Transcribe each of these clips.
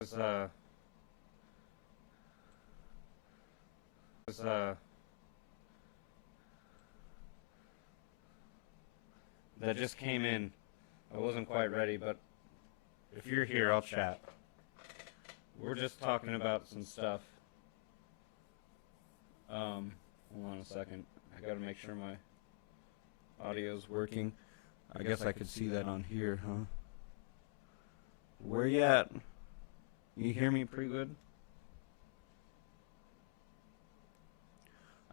was, uh, was, uh, that just came in. I wasn't quite ready, but if you're here, I'll chat. We're just talking about some stuff. Hold on a second. I gotta make sure my audio's working. I guess I could see that on here, huh? Where you at? You hear me pretty good?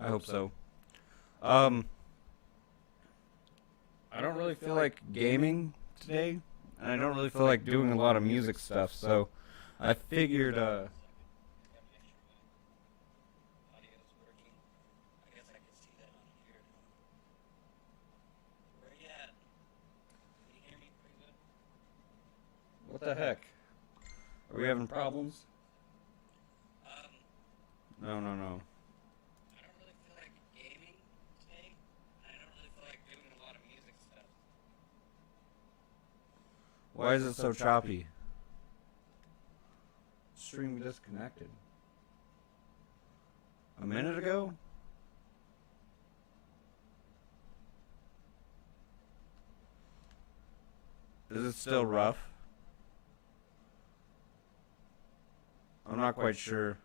I hope so. I don't really feel like gaming today, and I don't really feel like doing a lot of music stuff, so I figured, what the heck? Are we having problems? No, no, no. Why is it so choppy? Stream disconnected. A minute ago? Is it still rough? I'm not quite sure.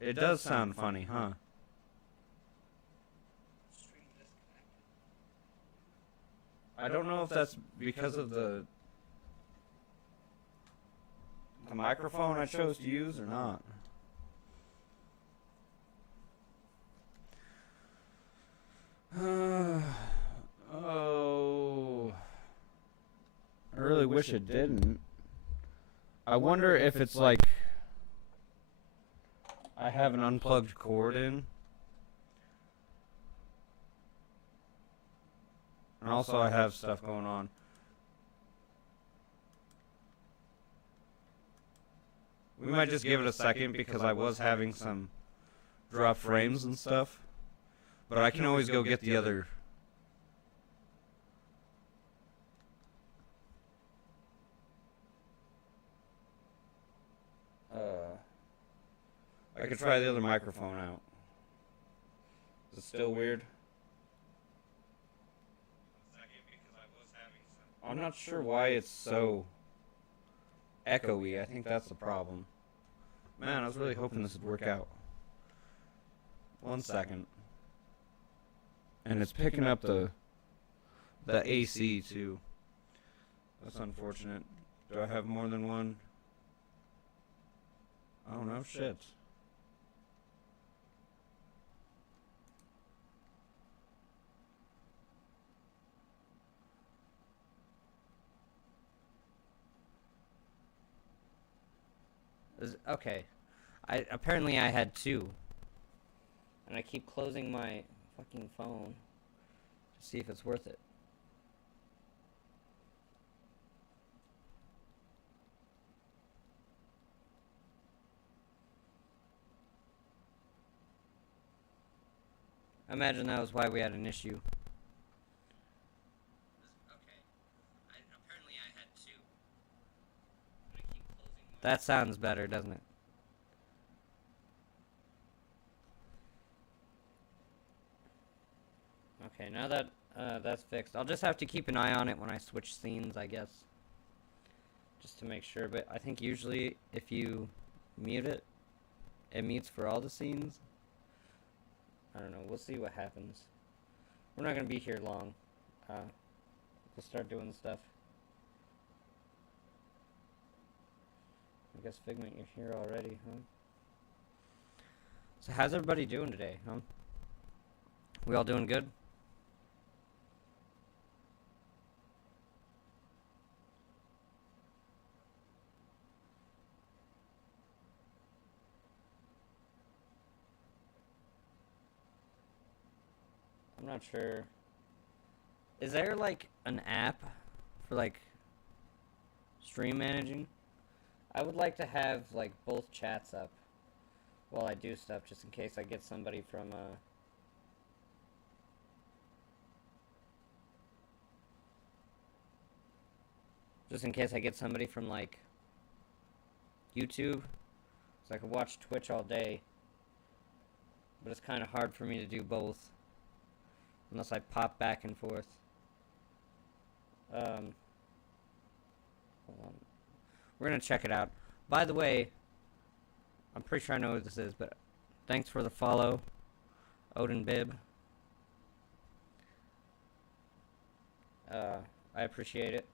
It does sound funny, huh? I don't know if that's because of the microphone I chose to use or not. Oh, I really wish it didn't. I wonder if it's like I have an unplugged cord in. And also I have stuff going on. We might just give it a second because I was having some drop frames and stuff. But I can always go get the other. I could try the other microphone out. Is it still weird? I'm not sure why it's so echoey. I think that's the problem. Man, I was really hoping this would work out. 1 second. And it's picking up the AC too. That's unfortunate. Do I have more than one? Oh no, shit. Okay. Apparently I had two. And I keep closing my fucking phone to see if it's worth it. I imagine that was why we had an issue. That sounds better, doesn't it? Okay, now that that's fixed, I'll just have to keep an eye on it when I switch scenes, I guess. Just to make sure, but I think usually if you mute it, it mutes for all the scenes. I don't know, we'll see what happens. We're not going to be here long. We'll start doing stuff. I guess Figment, you're here already, huh? So how's everybody doing today, huh? We all doing good? I'm not sure. Is there like an app for like stream managing? I would like to have like both chats up while I do stuff, just in case I get somebody from just in case I get somebody from like YouTube, so I could watch Twitch all day. But it's kind of hard for me to do both, unless I pop back and forth. Hold on. We're gonna check it out. By the way, I'm pretty sure I know who this is, but thanks for the follow, Odin Bib. I appreciate it.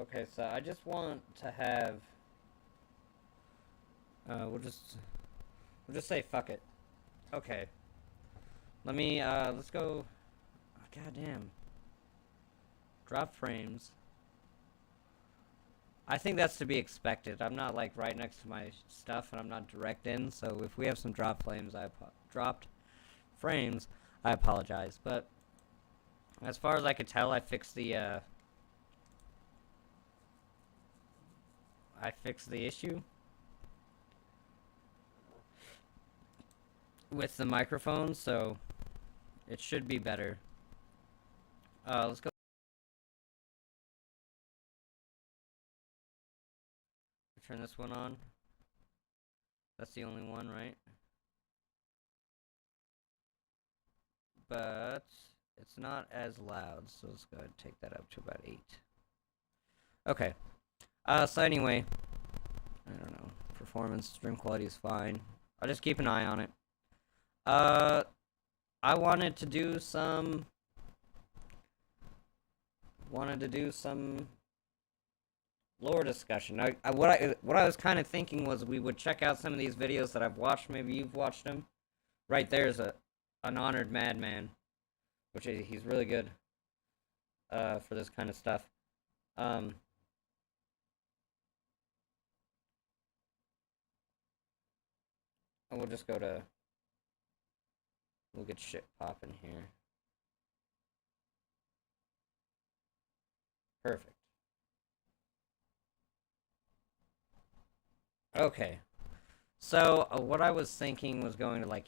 Okay, so I just want to have. We'll just say fuck it. Okay. Let's go. Oh, goddamn. Drop frames. I think that's to be expected. I'm not like right next to my stuff, and I'm not direct in. So if we have some dropped frames, I apologize. But as far as I could tell, I fixed the issue with the microphone, so it should be better. Let's go. Turn this one on. That's the only one, right? But it's not as loud, so let's go ahead and take that up to about 8. Okay. So anyway, I don't know. Performance, stream quality is fine. I'll just keep an eye on it. I wanted to do some lore discussion. What I was kind of thinking was we would check out some of these videos that I've watched. Maybe you've watched them. Right there's an honored madman, which he's really good for this kind of stuff. And we'll just we'll get shit popping here. Perfect. Okay. So, what I was thinking was going to, like,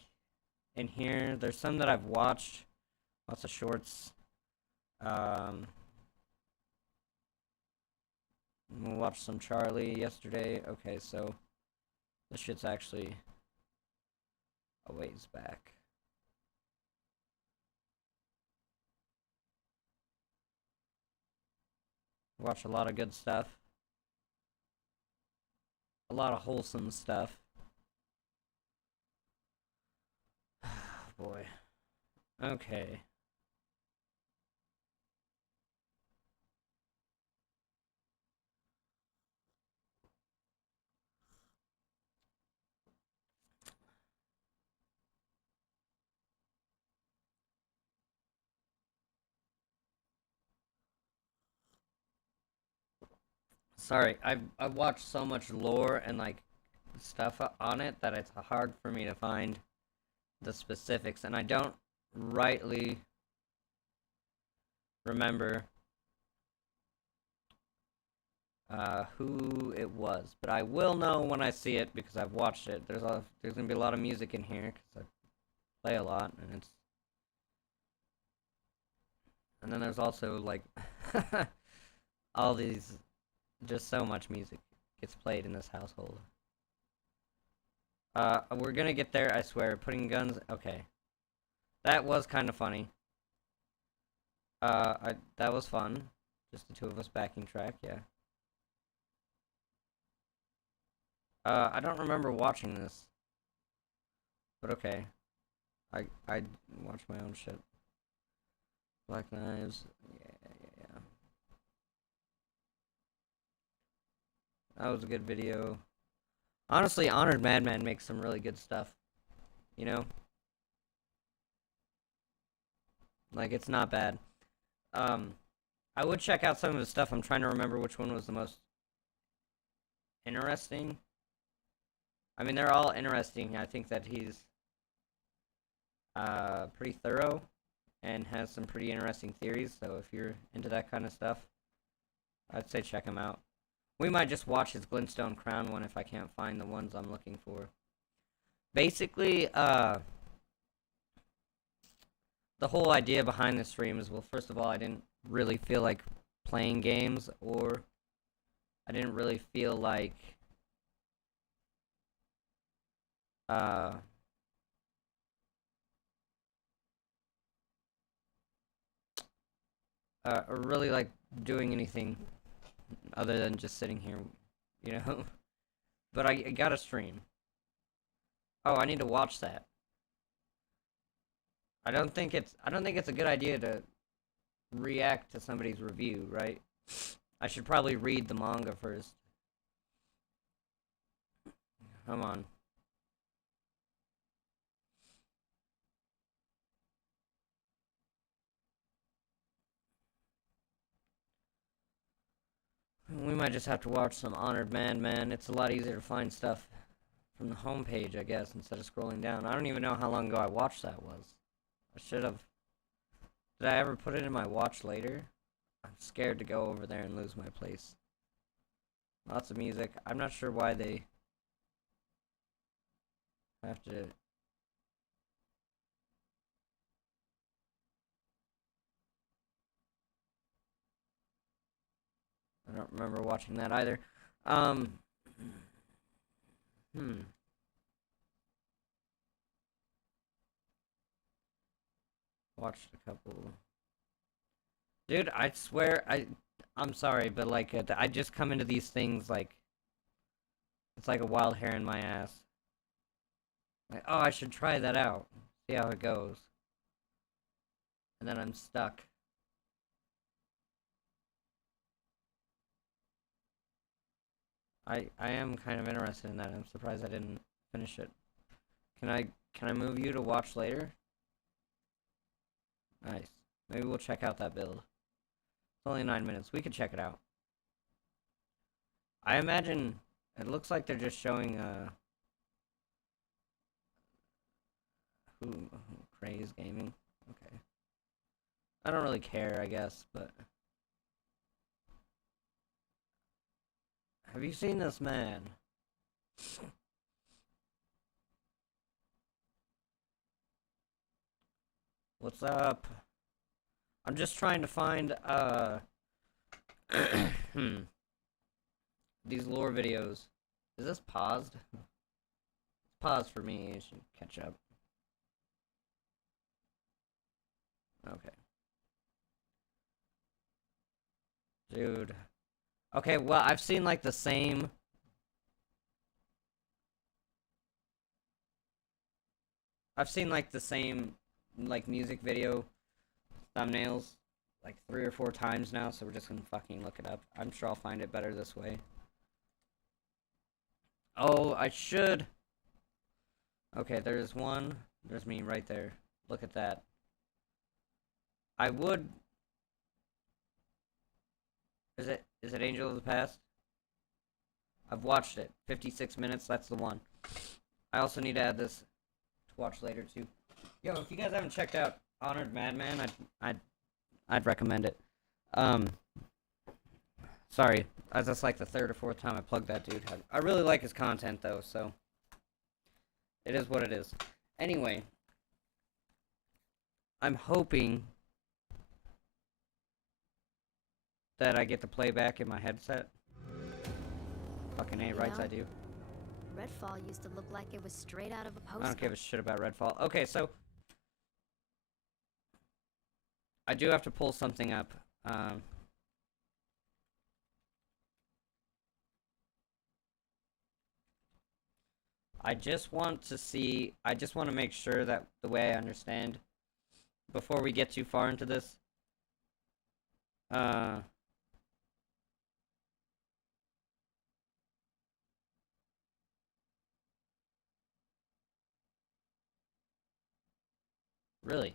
in here, there's some that I've watched. Lots of shorts. We watched some Charlie yesterday. Okay, so this shit's actually a ways back. Watch a lot of good stuff. A lot of wholesome stuff. Boy. Okay. Sorry, I've watched so much lore and like stuff on it that it's hard for me to find the specifics, and I don't rightly remember who it was, but I will know when I see it because I've watched it. There's gonna be a lot of music in here because I play a lot, and then there's also like all these, just so much music gets played in this household. We're gonna get there, I swear. Putting guns, okay. That was kind of funny. That was fun. Just the two of us backing track, yeah. I don't remember watching this. But okay. I watch my own shit. Black Knives, yeah. That was a good video. Honestly, Honored Madman makes some really good stuff. You know? Like, it's not bad. I would check out some of his stuff. I'm trying to remember which one was the most interesting. I mean, they're all interesting. I think that he's pretty thorough and has some pretty interesting theories. So if you're into that kind of stuff, I'd say check him out. We might just watch his Glintstone Crown one if I can't find the ones I'm looking for. Basically, the whole idea behind the stream is, well, first of all, I didn't really feel like playing games, or I didn't really feel like or really like doing anything other than just sitting here, you know. But I got a stream. Oh, I need to watch that. I don't think it's a good idea to react to somebody's review, right? I should probably read the manga first. Come on. We might just have to watch some Honored Man. It's a lot easier to find stuff from the homepage, I guess, instead of scrolling down. I don't even know how long ago I watched that was. I should have. Did I ever put it in my watch later? I'm scared to go over there and lose my place. Lots of music. I'm not sure why they have to. I don't remember watching that either. Watched a couple. Dude, I swear, I'm sorry, but like, I just come into these things like, it's like a wild hair in my ass. Like, oh, I should try that out. See how it goes. And then I'm stuck. I am kind of interested in that. I'm surprised I didn't finish it. Can I move you to watch later? Nice. Maybe we'll check out that build. It's only 9 minutes. We could check it out. I imagine it looks like they're just showing who Craze Gaming. Okay. I don't really care, I guess, but have you seen this man? What's up? I'm just trying to find these lore videos. Is this paused? It's paused for me. It should catch up. Okay. Dude. Okay, well, I've seen like the same. I've seen like the same like music video thumbnails like 3 or 4 times now, so we're just gonna fucking look it up. I'm sure I'll find it better this way. Oh, I should. Okay, there's one. There's me right there. Look at that. I would. Is it Angel of the Past? I've watched it. 56 minutes, that's the one. I also need to add this to watch later too. Yo, if you guys haven't checked out Honored Madman, I'd recommend it. Sorry, that's like the 3rd or 4th time I plugged that dude. I really like his content though, so it is what it is. Anyway, I'm hoping that I get the playback in my headset. Fucking A, rights I do. Redfall used to look like it was straight out of a postcard. I don't give a shit about Redfall. Okay, so I do have to pull something up. I just want to make sure that the way I understand, before we get too far into this, really?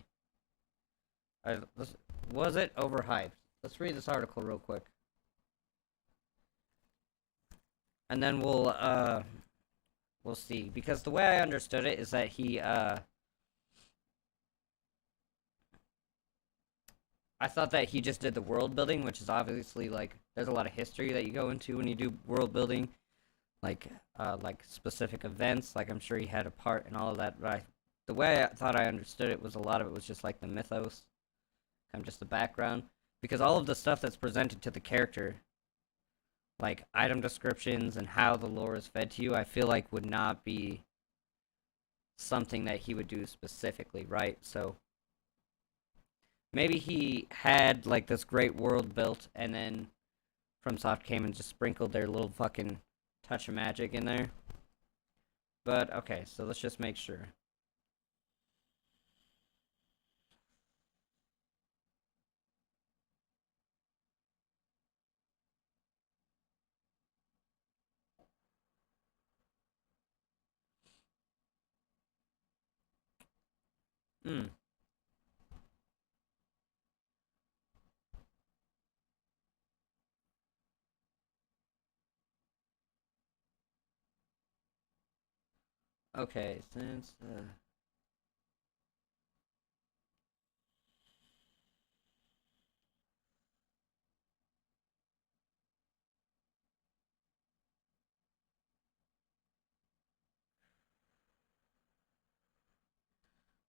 Was it overhyped? Let's read this article real quick. And then we'll see. Because the way I understood it is that I thought that he just did the world building, which is obviously like there's a lot of history that you go into when you do world building, like like specific events. Like I'm sure he had a part in all of that, but the way I thought I understood it was a lot of it was just like the mythos, kind of just the background, because all of the stuff that's presented to the character, like item descriptions and how the lore is fed to you, I feel like would not be something that he would do specifically, right? So maybe he had like this great world built, and then FromSoft came and just sprinkled their little fucking touch of magic in there. But okay, so let's just make sure. Hmm. Okay, since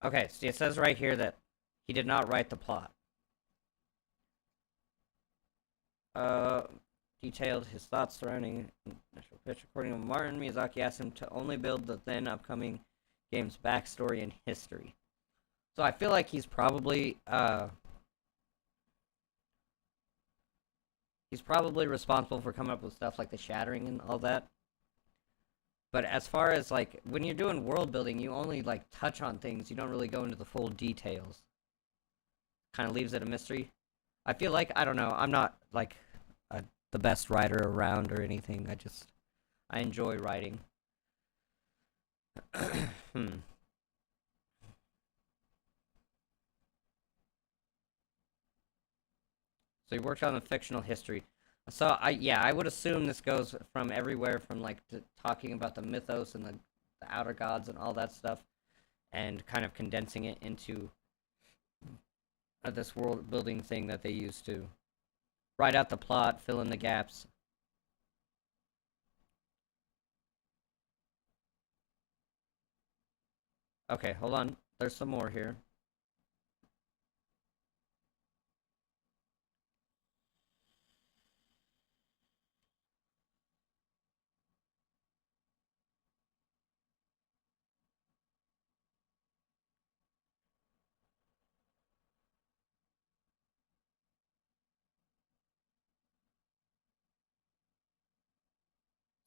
okay, so it says right here that he did not write the plot. Uh, detailed his thoughts surrounding National Pitch. According to Martin, Miyazaki asked him to only build the then upcoming game's backstory and history. So I feel like he's probably responsible for coming up with stuff like the shattering and all that. But as far as like when you're doing world building, you only like touch on things. You don't really go into the full details. Kind of leaves it a mystery. I feel like I don't know. I'm not like the best writer around or anything. I enjoy writing. Hmm. So you worked on the fictional history. So I would assume this goes from everywhere from like talking about the mythos and the outer gods and all that stuff, and kind of condensing it into this world building thing that they use to write out the plot, fill in the gaps. Okay, hold on. There's some more here.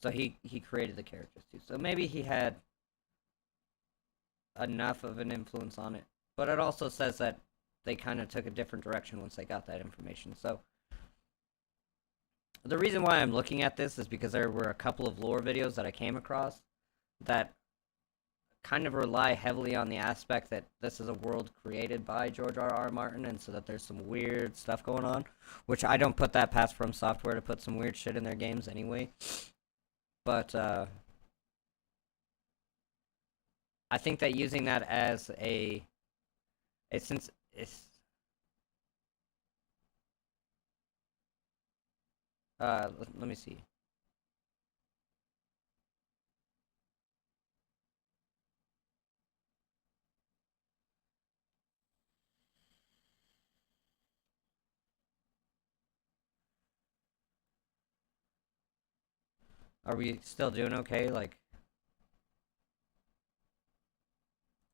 So he created the characters too. So maybe he had enough of an influence on it. But it also says that they kind of took a different direction once they got that information. So the reason why I'm looking at this is because there were a couple of lore videos that I came across that kind of rely heavily on the aspect that this is a world created by George R. R. Martin, and so that there's some weird stuff going on, which I don't put that past From Software to put some weird shit in their games anyway. But I think that using that as a since it's let me see. Are we still doing okay, like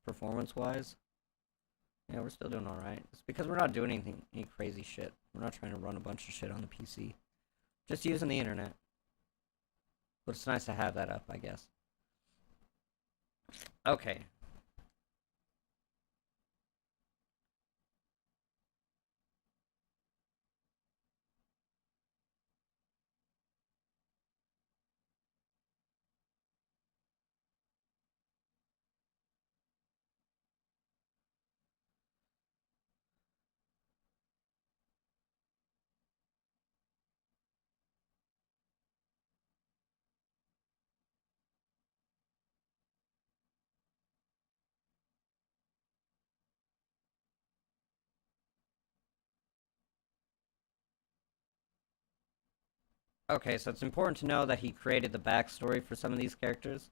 performance wise? Yeah, we're still doing all right. It's because we're not doing any crazy shit. We're not trying to run a bunch of shit on the PC. Just using the internet. But it's nice to have that up, I guess. Okay. Okay, so it's important to know that he created the backstory for some of these characters.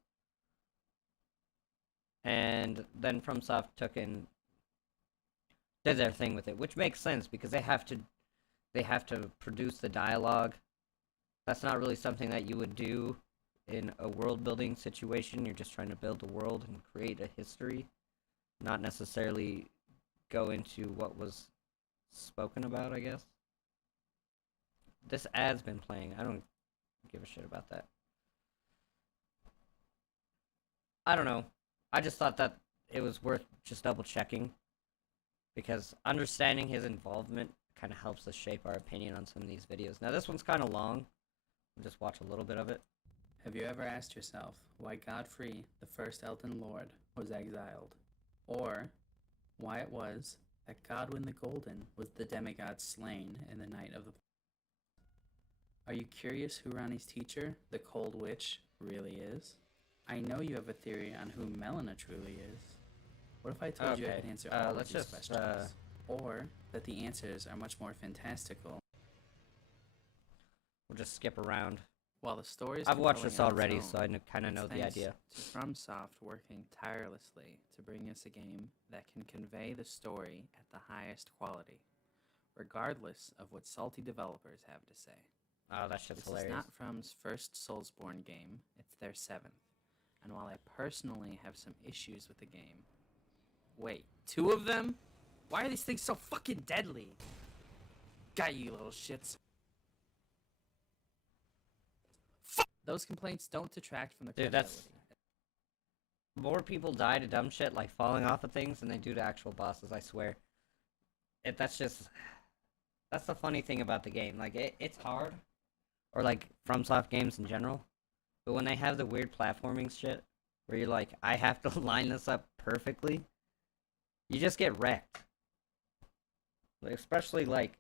And then FromSoft took and did their thing with it, which makes sense because they have to produce the dialogue. That's not really something that you would do in a world building situation. You're just trying to build a world and create a history, not necessarily go into what was spoken about, I guess. This ad's been playing. I don't give a shit about that. I don't know. I just thought that it was worth just double checking because understanding his involvement kind of helps us shape our opinion on some of these videos. Now, this one's kind of long. We'll just watch a little bit of it. Have you ever asked yourself why Godfrey, the first Elden Lord, was exiled? Or why it was that Godwyn the Golden was the demigod slain in the night of the... Are you curious who Ronnie's teacher, the Cold Witch, really is? I know you have a theory on who Melina truly is. What if I told you I could answer all of these questions? Or that the answers are much more fantastical. We'll just skip around. While the story is I've watched this compelling on already, its so I own, kind of know the thanks idea. to FromSoft working tirelessly to bring us a game that can convey the story at the highest quality, regardless of what salty developers have to say. Oh, that shit's This hilarious. is not From's first Soulsborne game, it's their 7th. And while I personally have some issues with the game... Wait, 2 of them? Why are these things so fucking deadly? Got you, little shits. Those complaints don't detract from the Dude, credibility. More people die to dumb shit like falling off of things than they do to actual bosses, I swear. That's the funny thing about the game. Like, it's hard. Or, like, FromSoft games in general. But when they have the weird platforming shit, where you're like, I have to line this up perfectly, you just get wrecked. Like, especially, like,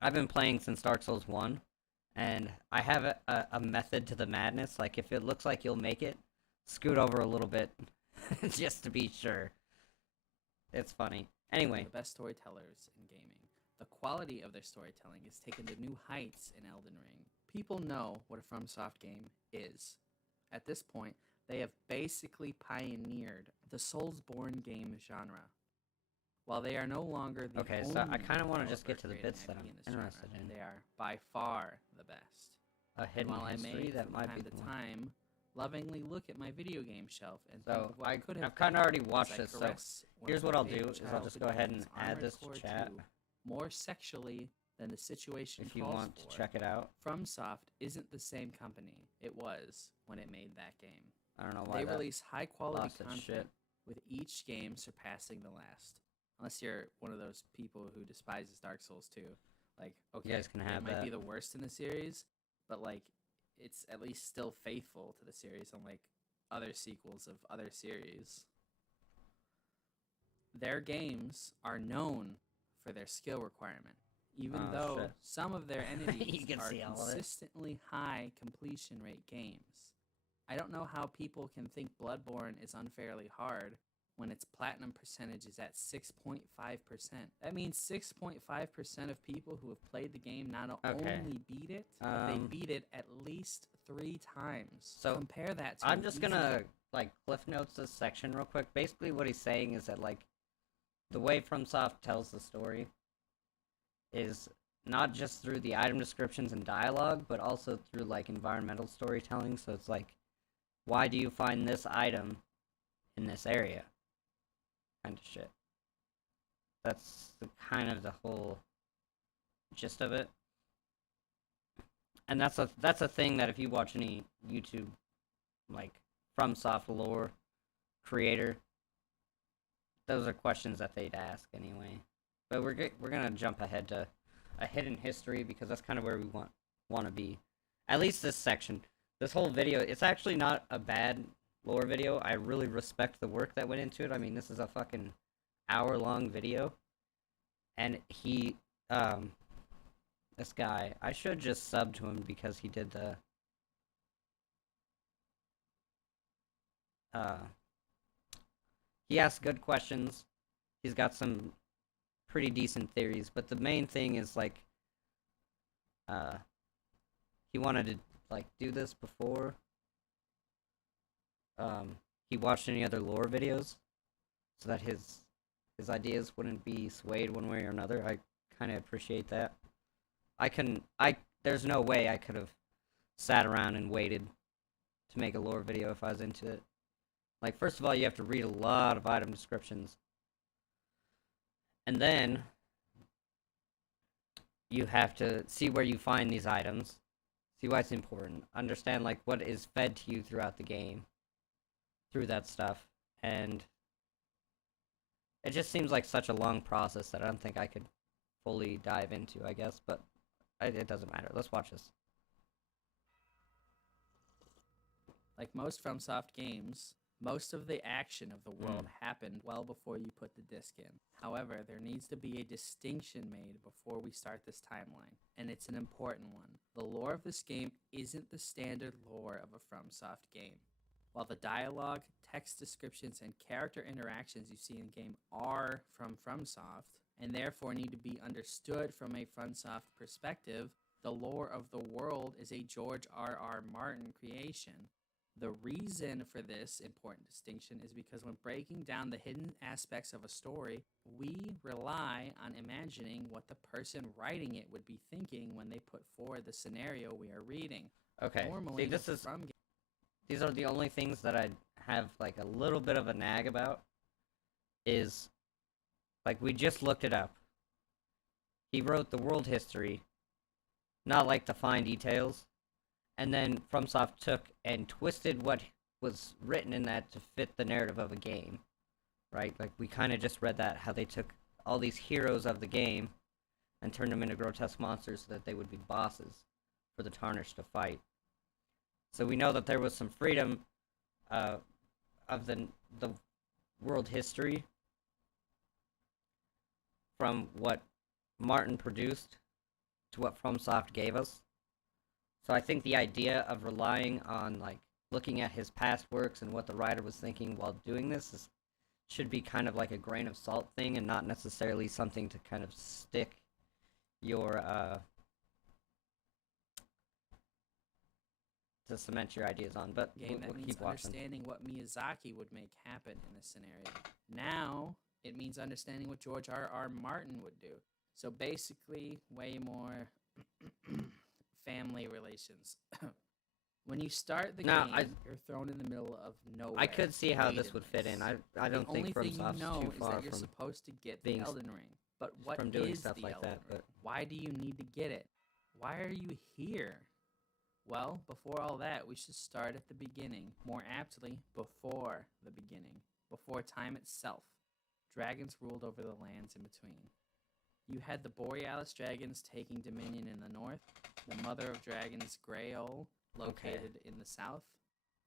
I've been playing since Dark Souls 1, and I have a method to the madness. Like, if it looks like you'll make it, scoot over a little bit, just to be sure. It's funny. Anyway. The best storytellers in gaming. The quality of their storytelling is taken to new heights in Elden Ring. People know what a FromSoft game is. At this point, they have basically pioneered the Soulsborne game genre. While they are no longer the Okay, only so I kind of want to just get to the developer bits that I'm creating IP in this interested genre, in. they are by far the best. A hidden While I history may, that from might time be to the one. time, lovingly look at my video game shelf and think So of what I could have I've kind of already as watched I this. So caress one here's of what my I'll do: favorite is I'll just go childhood ahead and games, add Armored this Core to chat 2, more sexually than the situation if you calls want for. to check it out. FromSoft isn't the same company it was when it made that game. I don't know why They that release high-quality lost its content, shit. with each game surpassing the last. Unless you're one of those people who despises Dark Souls 2. Like, okay, guys can have it might be that. the worst in the series, but, like, it's at least still faithful to the series, unlike other sequels of other series. Their games are known for their skill requirement, even Oh, though shit. some of their entities can are see all of it. consistently high completion rate games. I don't know how people can think Bloodborne is unfairly hard when its platinum percentage is at 6.5%. That means 6.5% of people who have played the game not Okay. only beat it, but they beat it at least 3 times. So, compare that to I'm an just easy gonna like cliff notes this section real quick. Basically, what he's saying is that like the way FromSoft tells the story is not just through the item descriptions and dialogue, but also through like environmental storytelling. So it's like, why do you find this item in this area? Kind of shit. That's kind of the whole gist of it. And that's a thing that if you watch any YouTube, like FromSoft lore creator, those are questions that they'd ask anyway. But we're gonna jump ahead to a hidden history because that's kind of where we want to be. At least this section, this whole video, it's actually not a bad lore video. I really respect the work that went into it. I mean, this is a fucking hour-long video, and he, this guy, I should just sub to him because he did the, he asks good questions. He's got some pretty decent theories, but the main thing is like, he wanted to like do this before he watched any other lore videos, so that his ideas wouldn't be swayed one way or another. I kind of appreciate that. There's no way I could have sat around and waited to make a lore video if I was into it. Like, first of all, you have to read a lot of item descriptions. And then you have to see where you find these items, see why it's important, understand, like, what is fed to you throughout the game, through that stuff, and it just seems like such a long process that I don't think I could fully dive into, I guess, but it doesn't matter. Let's watch this. Like most FromSoft games, most of the action of the world happened well before you put the disc in. However, there needs to be a distinction made before we start this timeline, and it's an important one. The lore of this game isn't the standard lore of a FromSoft game. While the dialogue, text descriptions, and character interactions you see in-game are from FromSoft, and therefore need to be understood from a FromSoft perspective, the lore of the world is a George R.R. Martin creation. The reason for this important distinction is because when breaking down the hidden aspects of a story, we rely on imagining what the person writing it would be thinking when they put forward the scenario we are reading. Okay, Normally, see, these are the only things that I have, like, a little bit of a nag about, is, like, we just looked it up. He wrote the world history, not, like, the fine details, and then FromSoft took and twisted what was written in that to fit the narrative of a game, right? Like, we kind of just read that, how they took all these heroes of the game and turned them into grotesque monsters so that they would be bosses for the Tarnished to fight. So we know that there was some freedom of the world history from what Martin produced to what FromSoft gave us. So I think the idea of relying on, like, looking at his past works and what the writer was thinking while doing this should be kind of like a grain of salt thing and not necessarily something to kind of stick your to cement your ideas on. But Game that we'll means keep watching. understanding what Miyazaki would make happen in this scenario. Now it means understanding what George R.R. Martin would do. So basically, way more family relations. When you start the game, you're thrown in the middle of nowhere. I could see how this would fit in. I don't think FromSoft's too far is that you're supposed to get the Elden Ring. But what from doing is stuff the like Elden that? Ring? But why do you need to get it? Why are you here? Well, before all that, we should start at the beginning. More aptly, before the beginning. Before time itself. Dragons ruled over the lands in between. You had the Borealis dragons taking dominion in the north, the mother of dragons, Grail, located in the south,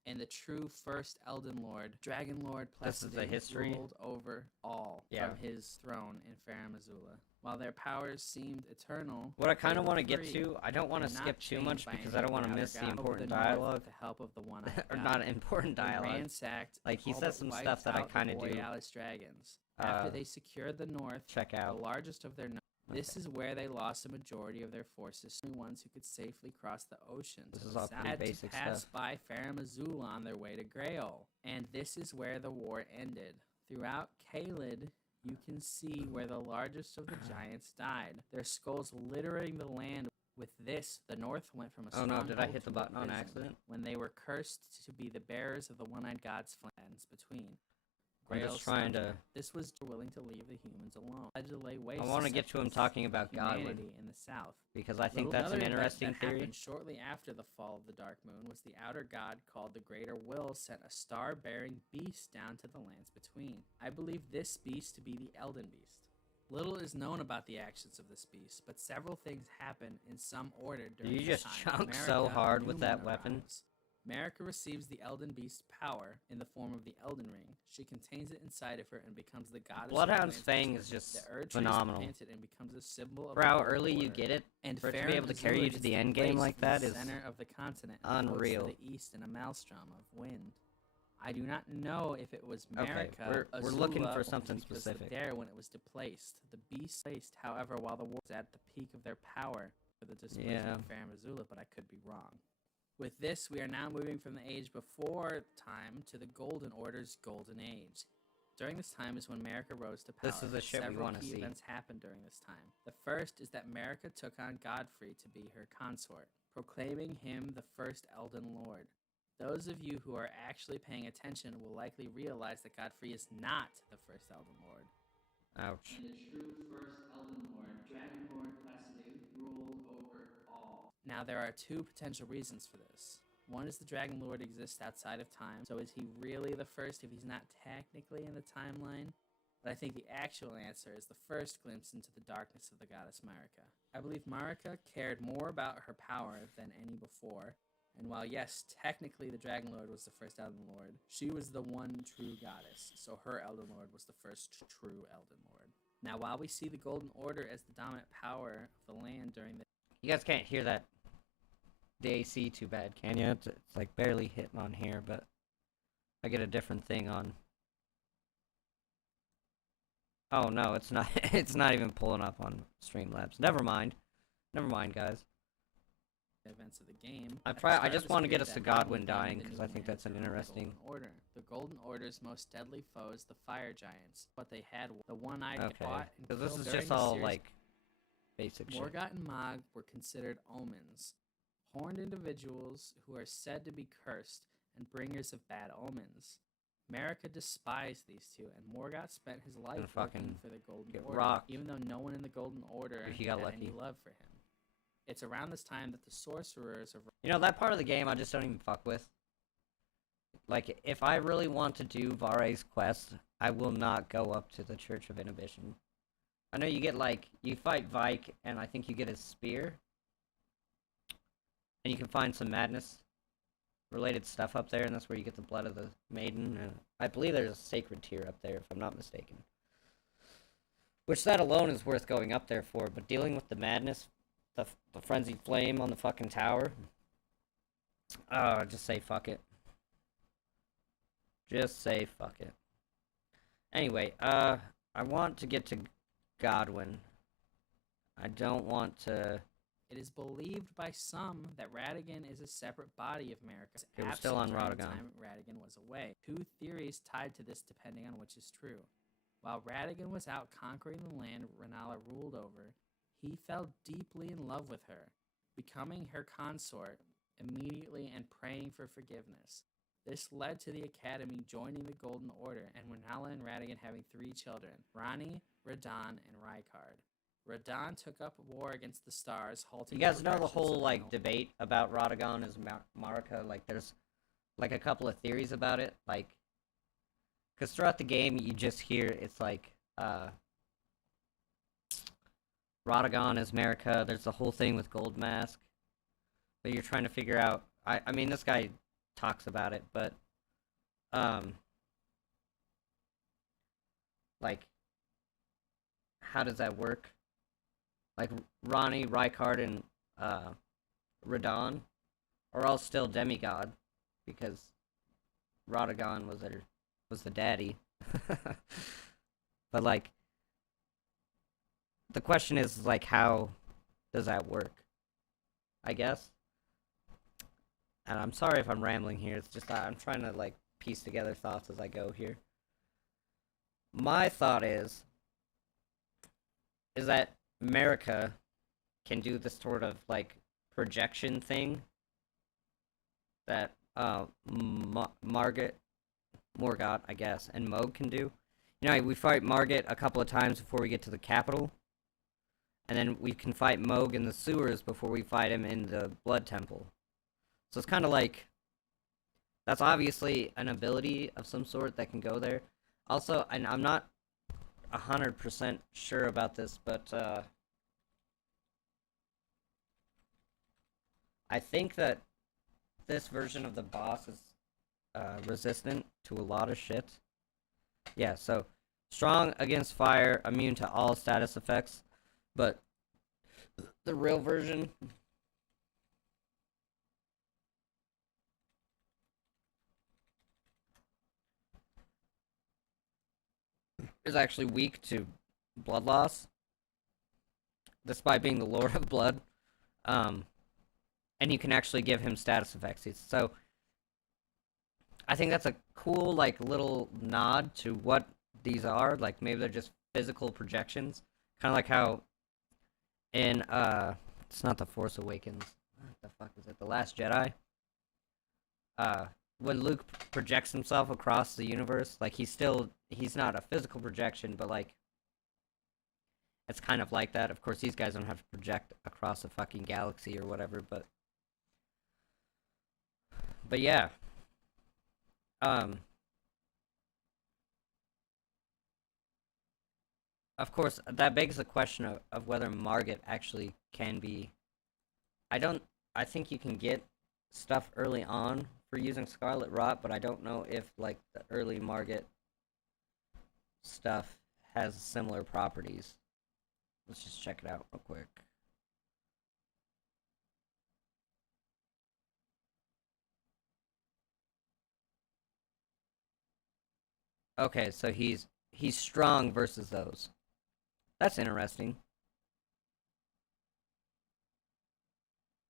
and the true first Elden Lord, Dragon Lord Placidus, ruled over all from his throne in Farum Azula. While their powers seemed eternal, what I kind of want to get to, I don't want to skip too much because I don't want to miss the important dialogue. With the help of the one or not important dialogue. Ransacked, like, he says some stuff that I kind of do. Borealis dragons. After they secured the north, check out the largest of their this is where they lost a majority of their forces, the ones who could safely cross the ocean. This is all pretty basic stuff. Pass stuff. by Farum Azula on their way to Grail, and this is where the war ended. Throughout Caelid, you can see where the largest of the giants died, their skulls littering the land. With this, the North went from a oh no, did I hit stronghold the to button a on prison, accident? when they were cursed to be the bearers of the one-eyed god's lands between. I'm just trying to. This was willing to leave the humans alone. I want to get to him talking about Godwin in the south, because I think that's an interesting theory. Happened shortly after the fall of the Dark Moon was the outer god called the Greater Will sent a star-bearing beast down to the lands between. I believe this beast to be the Elden Beast. Little is known about the actions of this beast, but several things happen in some order during you just chunk so hard with that weapon. Marika receives the Elden Beast's power in the form of the Elden Ring. She contains it inside of her and becomes the goddess. Bloodhound's Fang is just phenomenal. And becomes a symbol of for how early you get it, and for it to be able to carry you to the end game like that is center of the continent, unreal. To the east in a maelstrom of wind. I do not know if it was Marika. Okay, we're looking for something specific. There when it was displaced. The beast placed, however, while the war was at the peak of their power. for the displacement of Farum Azula, but I could be wrong. With this, we are now moving from the age before time to the Golden Order's Golden Age. During this time is when America rose to power. This is the shit we want to see. Several key events happened during this time. The first is that America took on Godfrey to be her consort, proclaiming him the first Elden Lord. Those of you who are actually paying attention will likely realize that Godfrey is not the first Elden Lord. Ouch. And the true first Elden Lord, Dragon Lord Wesley, ruled over all. Now, there are two potential reasons for this. One is the Dragon Lord exists outside of time, so is he really the first if he's not technically in the timeline? But I think the actual answer is the first glimpse into the darkness of the goddess Marika. I believe Marika cared more about her power than any before, and while yes, technically the Dragon Lord was the first Elden Lord, she was the one true goddess, so her Elden Lord was the first true Elden Lord. Now, while we see the Golden Order as the dominant power of the land during the... You guys can't hear that the AC too bad, can you? It's like barely hitting on here, but I get a different thing on. Oh no, it's not. It's not even pulling up on Streamlabs. Never mind, guys. Events of the game. I just want to get us to Godwin dying because I think that's an interesting. The Golden Order's most deadly foes, the Fire Giants, but they had the one-eyed fought and because this killed is during just the all series. like basic shit. Morgott and Mog were considered omens, horned individuals who are said to be cursed and bringers of bad omens. Marika despised these two, and Morgott spent his life working for the Golden Order, rocked. even though no one in the Golden Order He had got any lucky. love for him. It's around this time that the sorcerers of... You know, that part of the game I just don't even fuck with. Like, if I really want to do Vare's quest, I will not go up to the Church of Inhibition. I know you get, like, you fight Vike, and I think you get his spear. And you can find some madness-related stuff up there, and that's where you get the blood of the maiden. And I believe there's a sacred tear up there, if I'm not mistaken. Which that alone is worth going up there for, but dealing with the madness... The frenzied flame on the fucking tower. Just say fuck it. Just say fuck it. Anyway, I want to get to Godwin. I don't want to... It is believed by some that Radagon is a separate body of Marika. Okay, we're still on During the Radagon. time Radagon was away. Two theories tied to this depending on which is true. While Radagon was out conquering the land Rennala ruled over, he fell deeply in love with her, becoming her consort immediately and praying for forgiveness. This led to the Academy joining the Golden Order, and Rennala and Radagon having 3 children, Ranni, Radahn, and Rykard. Radahn took up war against the Stars, halting... You guys know the whole, like, debate about Radagon as Marika? Like, there's, like, a couple of theories about it, like... Because throughout the game, you just hear, it's like, Radagon as Marika, there's the whole thing with Gold Mask. But you're trying to figure out... I mean, this guy talks about it, but... like... How does that work? Like, Ranni, Rykard, and, Radahn are all still demigod. Because Radagon was the daddy. But, like... The question is, like, how does that work? I guess. And I'm sorry if I'm rambling here. It's just I'm trying to, like, piece together thoughts as I go here. My thought is that Marika can do this sort of, like, projection thing that Morgott, I guess, and Mohg can do. You know, we fight Morgott a couple of times before we get to the capital. And then we can fight Mohg in the sewers before we fight him in the Blood Temple. So it's kind of like... That's obviously an ability of some sort that can go there. Also, and I'm not 100% sure about this, but I think that this version of the boss is resistant to a lot of shit. Yeah, so strong against fire, immune to all status effects. But the real version is actually weak to blood loss, despite being the Lord of Blood. And you can actually give him status effects. So I think that's a cool like little nod to what these are. Like maybe they're just physical projections, kind of like how in it's not the Force Awakens. What the fuck is it? The Last Jedi. When Luke projects himself across the universe, like he's not a physical projection, but like it's kind of like that. Of course, these guys don't have to project across a fucking galaxy or whatever, but yeah. Of course, that begs the question of whether Margit actually can be. I don't. I think you can get stuff early on for using Scarlet Rot, but I don't know if like the early Margit stuff has similar properties. Let's just check it out real quick. Okay, so he's strong versus those. That's interesting.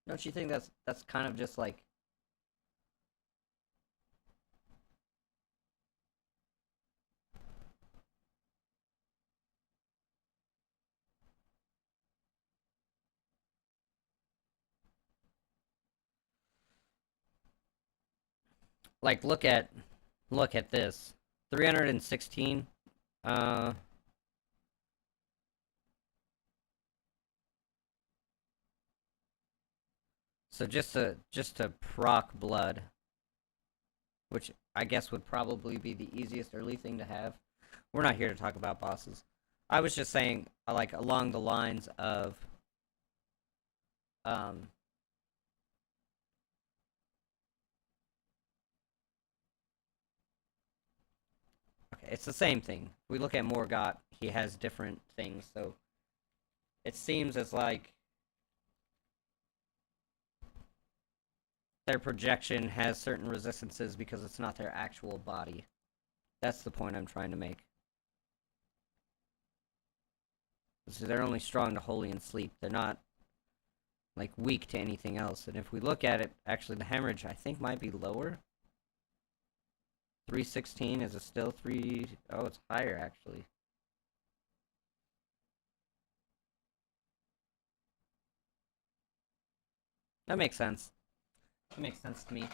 Don't you think that's kind of just like look at this. 316 so just to proc blood, which I guess would probably be the easiest early thing to have. We're not here to talk about bosses. I was just saying, like, along the lines of, um, okay, it's the same thing. We look at Morgott, he has different things, so it seems as like their projection has certain resistances because it's not their actual body. That's the point I'm trying to make. So they're only strong to holy and sleep. They're not like weak to anything else. And if we look at it, actually the hemorrhage I think might be lower. 316 is it still 3? Oh, it's higher actually. That makes sense. That makes sense to me.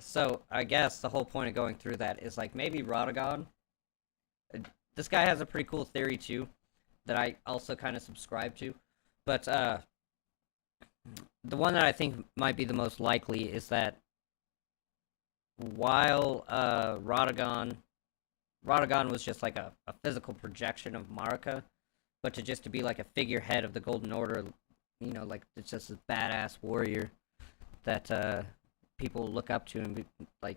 So I guess the whole point of going through that is like maybe Radagon. This guy has a pretty cool theory too, that I also kind of subscribe to, but the one that I think might be the most likely is that while Radagon was just like a physical projection of Marika, but to be like a figurehead of the Golden Order, you know, like it's just a badass warrior that people look up to and be like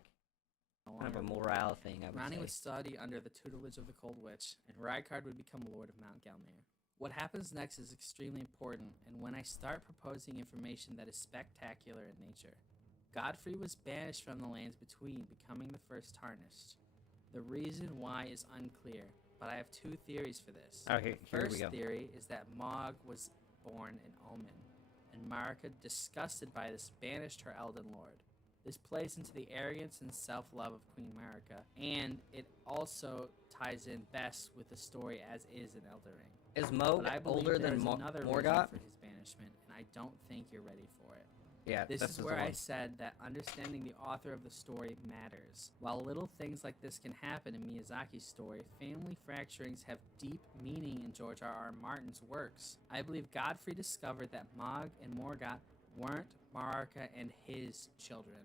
kind of a morale thing, I would Ranni say. would study under the tutelage of the Cold Witch, and Rykard would become Lord of Mount Gelmir. What happens next is extremely important, and when I start proposing information that is spectacular in nature. Godfrey was banished from the lands between, becoming the first Tarnished. The reason why is unclear, but I have two theories for this. Oh, here we First go. theory is that Mog was born in Omen, and Marika, disgusted by this, banished her Elden Lord. This plays into the arrogance and self-love of Queen Marika, and it also ties in best with the story as is in Elden Ring. Is Moog But I believe older there than is another reason Morgott? for his banishment, and I don't think you're ready for it. Yeah, This this is the where I one. said that understanding the author of the story matters. While little things like this can happen in Miyazaki's story, family fracturings have deep meaning in George R.R. Martin's works. I believe Godfrey discovered that Mog and Morgott weren't Marika and his children,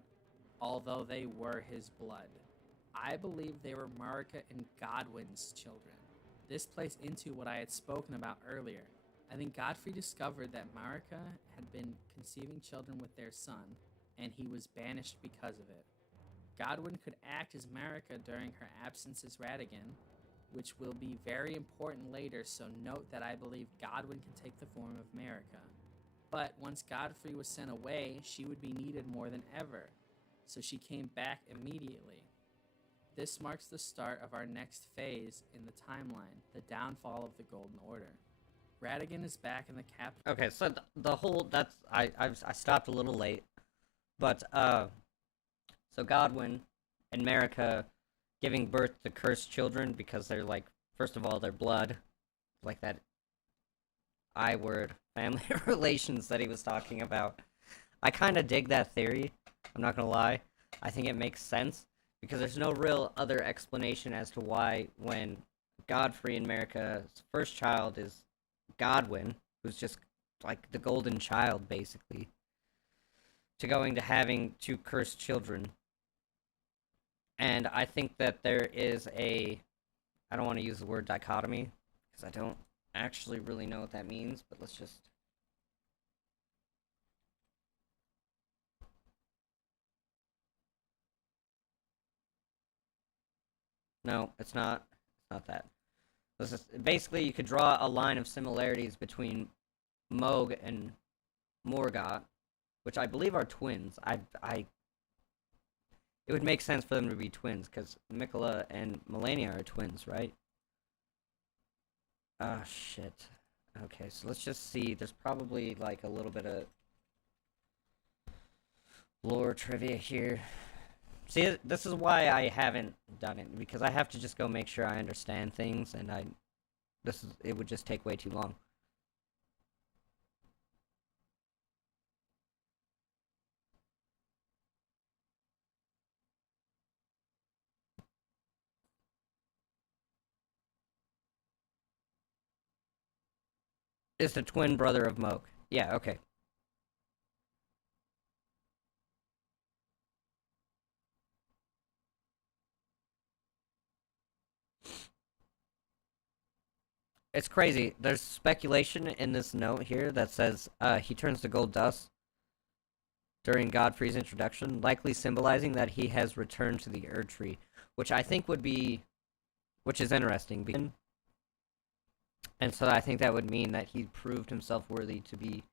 although they were his blood. I believe they were Marika and Godwyn's children. This plays into what I had spoken about earlier. I think Godfrey discovered that Marika had been conceiving children with their son, and he was banished because of it. Godwyn could act as Marika during her absence as Radagon, which will be very important later, so note that I believe Godwyn can take the form of Marika. But once Godfrey was sent away, she would be needed more than ever, so she came back immediately. This marks the start of our next phase in the timeline, the downfall of the Golden Order. Radigan is back in the capital. Okay, so the whole I stopped a little late, but so Godwin and Marika giving birth to cursed children because they're like, first of all, their blood, like that I word family relations that he was talking about. I kind of dig that theory. I'm not gonna lie. I think it makes sense because there's no real other explanation as to why when Godfrey and Marika's first child is Godwin, who's just like the golden child basically, to going to having two cursed children. And I think that there is I don't want to use the word dichotomy because I don't actually really know what that means, but let's just no, it's not that. This is basically you could draw a line of similarities between Moog and Morgott, which I believe are twins. It would make sense for them to be twins because Mikola and Melania are twins, right? Ah, shit. Okay, so let's just see. There's probably like a little bit of lore trivia here. See, this is why I haven't done it, because I have to just go make sure I understand things, and it would just take way too long. Is the twin brother of Moog. Yeah, okay. It's crazy. There's speculation in this note here that says he turns to gold dust during Godfrey's introduction, likely symbolizing that he has returned to the Erd Tree, which I think which is interesting. And so I think that would mean that he proved himself worthy to be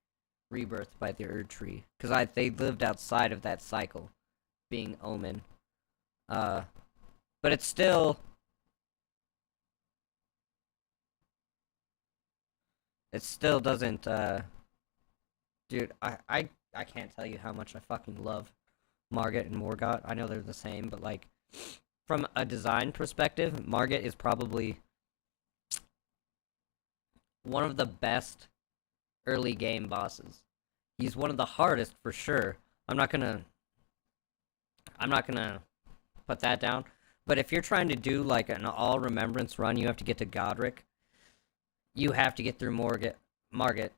rebirthed by the Erd Tree, because they lived outside of that cycle, being Omen. But it's still. It still doesn't, dude, I can't tell you how much I fucking love Margit and Morgott. I know they're the same, but, like, from a design perspective, Margit is probably one of the best early game bosses. He's one of the hardest, for sure. I'm not gonna put that down. But if you're trying to do, like, an all-remembrance run, you have to get to Godric. You have to get through Margit.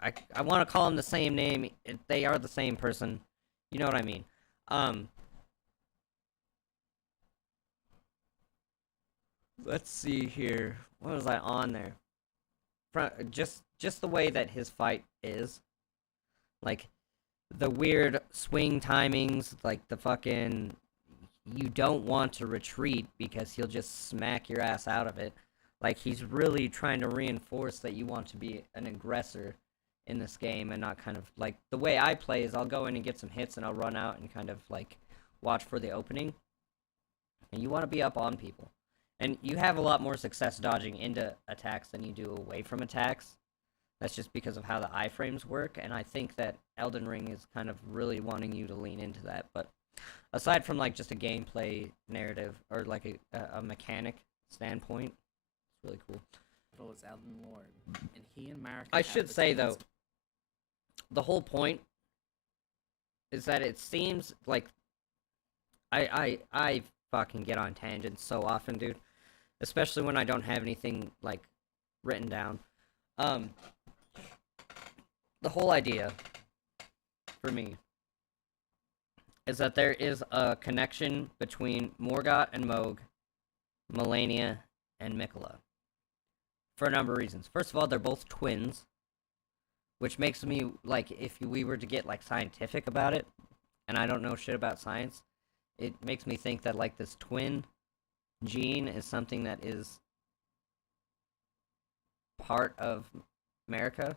I want to call them the same name. They are the same person. You know what I mean. Let's see here. What was I on there? Just the way that his fight is. Like, the weird swing timings, like the fucking... You don't want to retreat because he'll just smack your ass out of it. Like, he's really trying to reinforce that you want to be an aggressor in this game and not kind of, like, the way I play is I'll go in and get some hits and I'll run out and kind of, like, watch for the opening. And you want to be up on people. And you have a lot more success dodging into attacks than you do away from attacks. That's just because of how the iframes work, and I think that Elden Ring is kind of really wanting you to lean into that. But aside from, like, just a gameplay narrative or, like, a mechanic standpoint, really cool. Is Elden Lord, and he and Marika. I should say though, the whole point is that it seems like I fucking get on tangents so often, dude. Especially when I don't have anything like written down. The whole idea for me is that there is a connection between Morgott and Moog, Melania and Mikola. For a number of reasons. First of all, they're both twins, which makes me, like, if we were to get, like, scientific about it, and I don't know shit about science, it makes me think that, like, this twin gene is something that is part of Marika.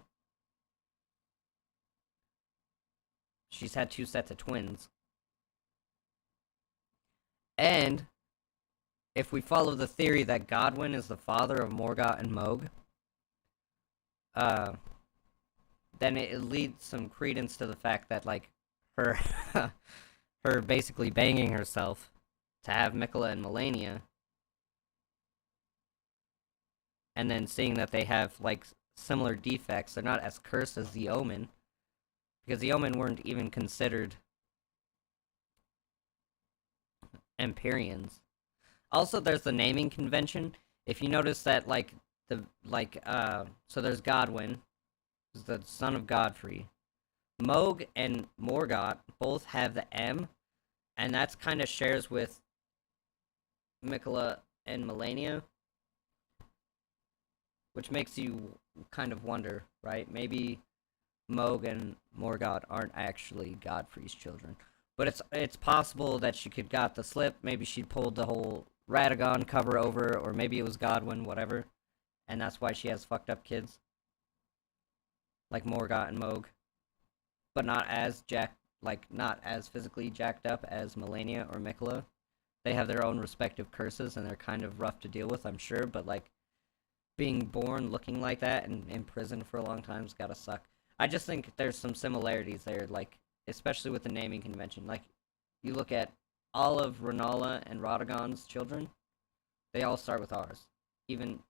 She's had two sets of twins. And if we follow the theory that Godwyn is the father of Morgott and Moog, then it leads some credence to the fact that, like, her, her basically banging herself to have Mikola and Melania, and then seeing that they have, like, similar defects, they're not as cursed as the Omen, because the Omen weren't even considered Empyreans. Also, there's the naming convention. If you notice that, so there's Godwyn, who's the son of Godfrey. Moog and Morgott both have the M, and that's kind of shares with Mikola and Melania, which makes you kind of wonder, right? Maybe Moog and Morgott aren't actually Godfrey's children. But it's possible that she could got the slip. Maybe she pulled the whole Radagon cover over, or maybe it was Godwyn, whatever. And that's why she has fucked up kids. Like Morgott and Moog. But not as physically jacked up as Melania or Mikola. They have their own respective curses, and they're kind of rough to deal with, I'm sure, but, like, being born looking like that and in prison for a long time's gotta suck. I just think there's some similarities there, like, especially with the naming convention. Like, you look at all of Renala and Radagon's children, they all start with R's.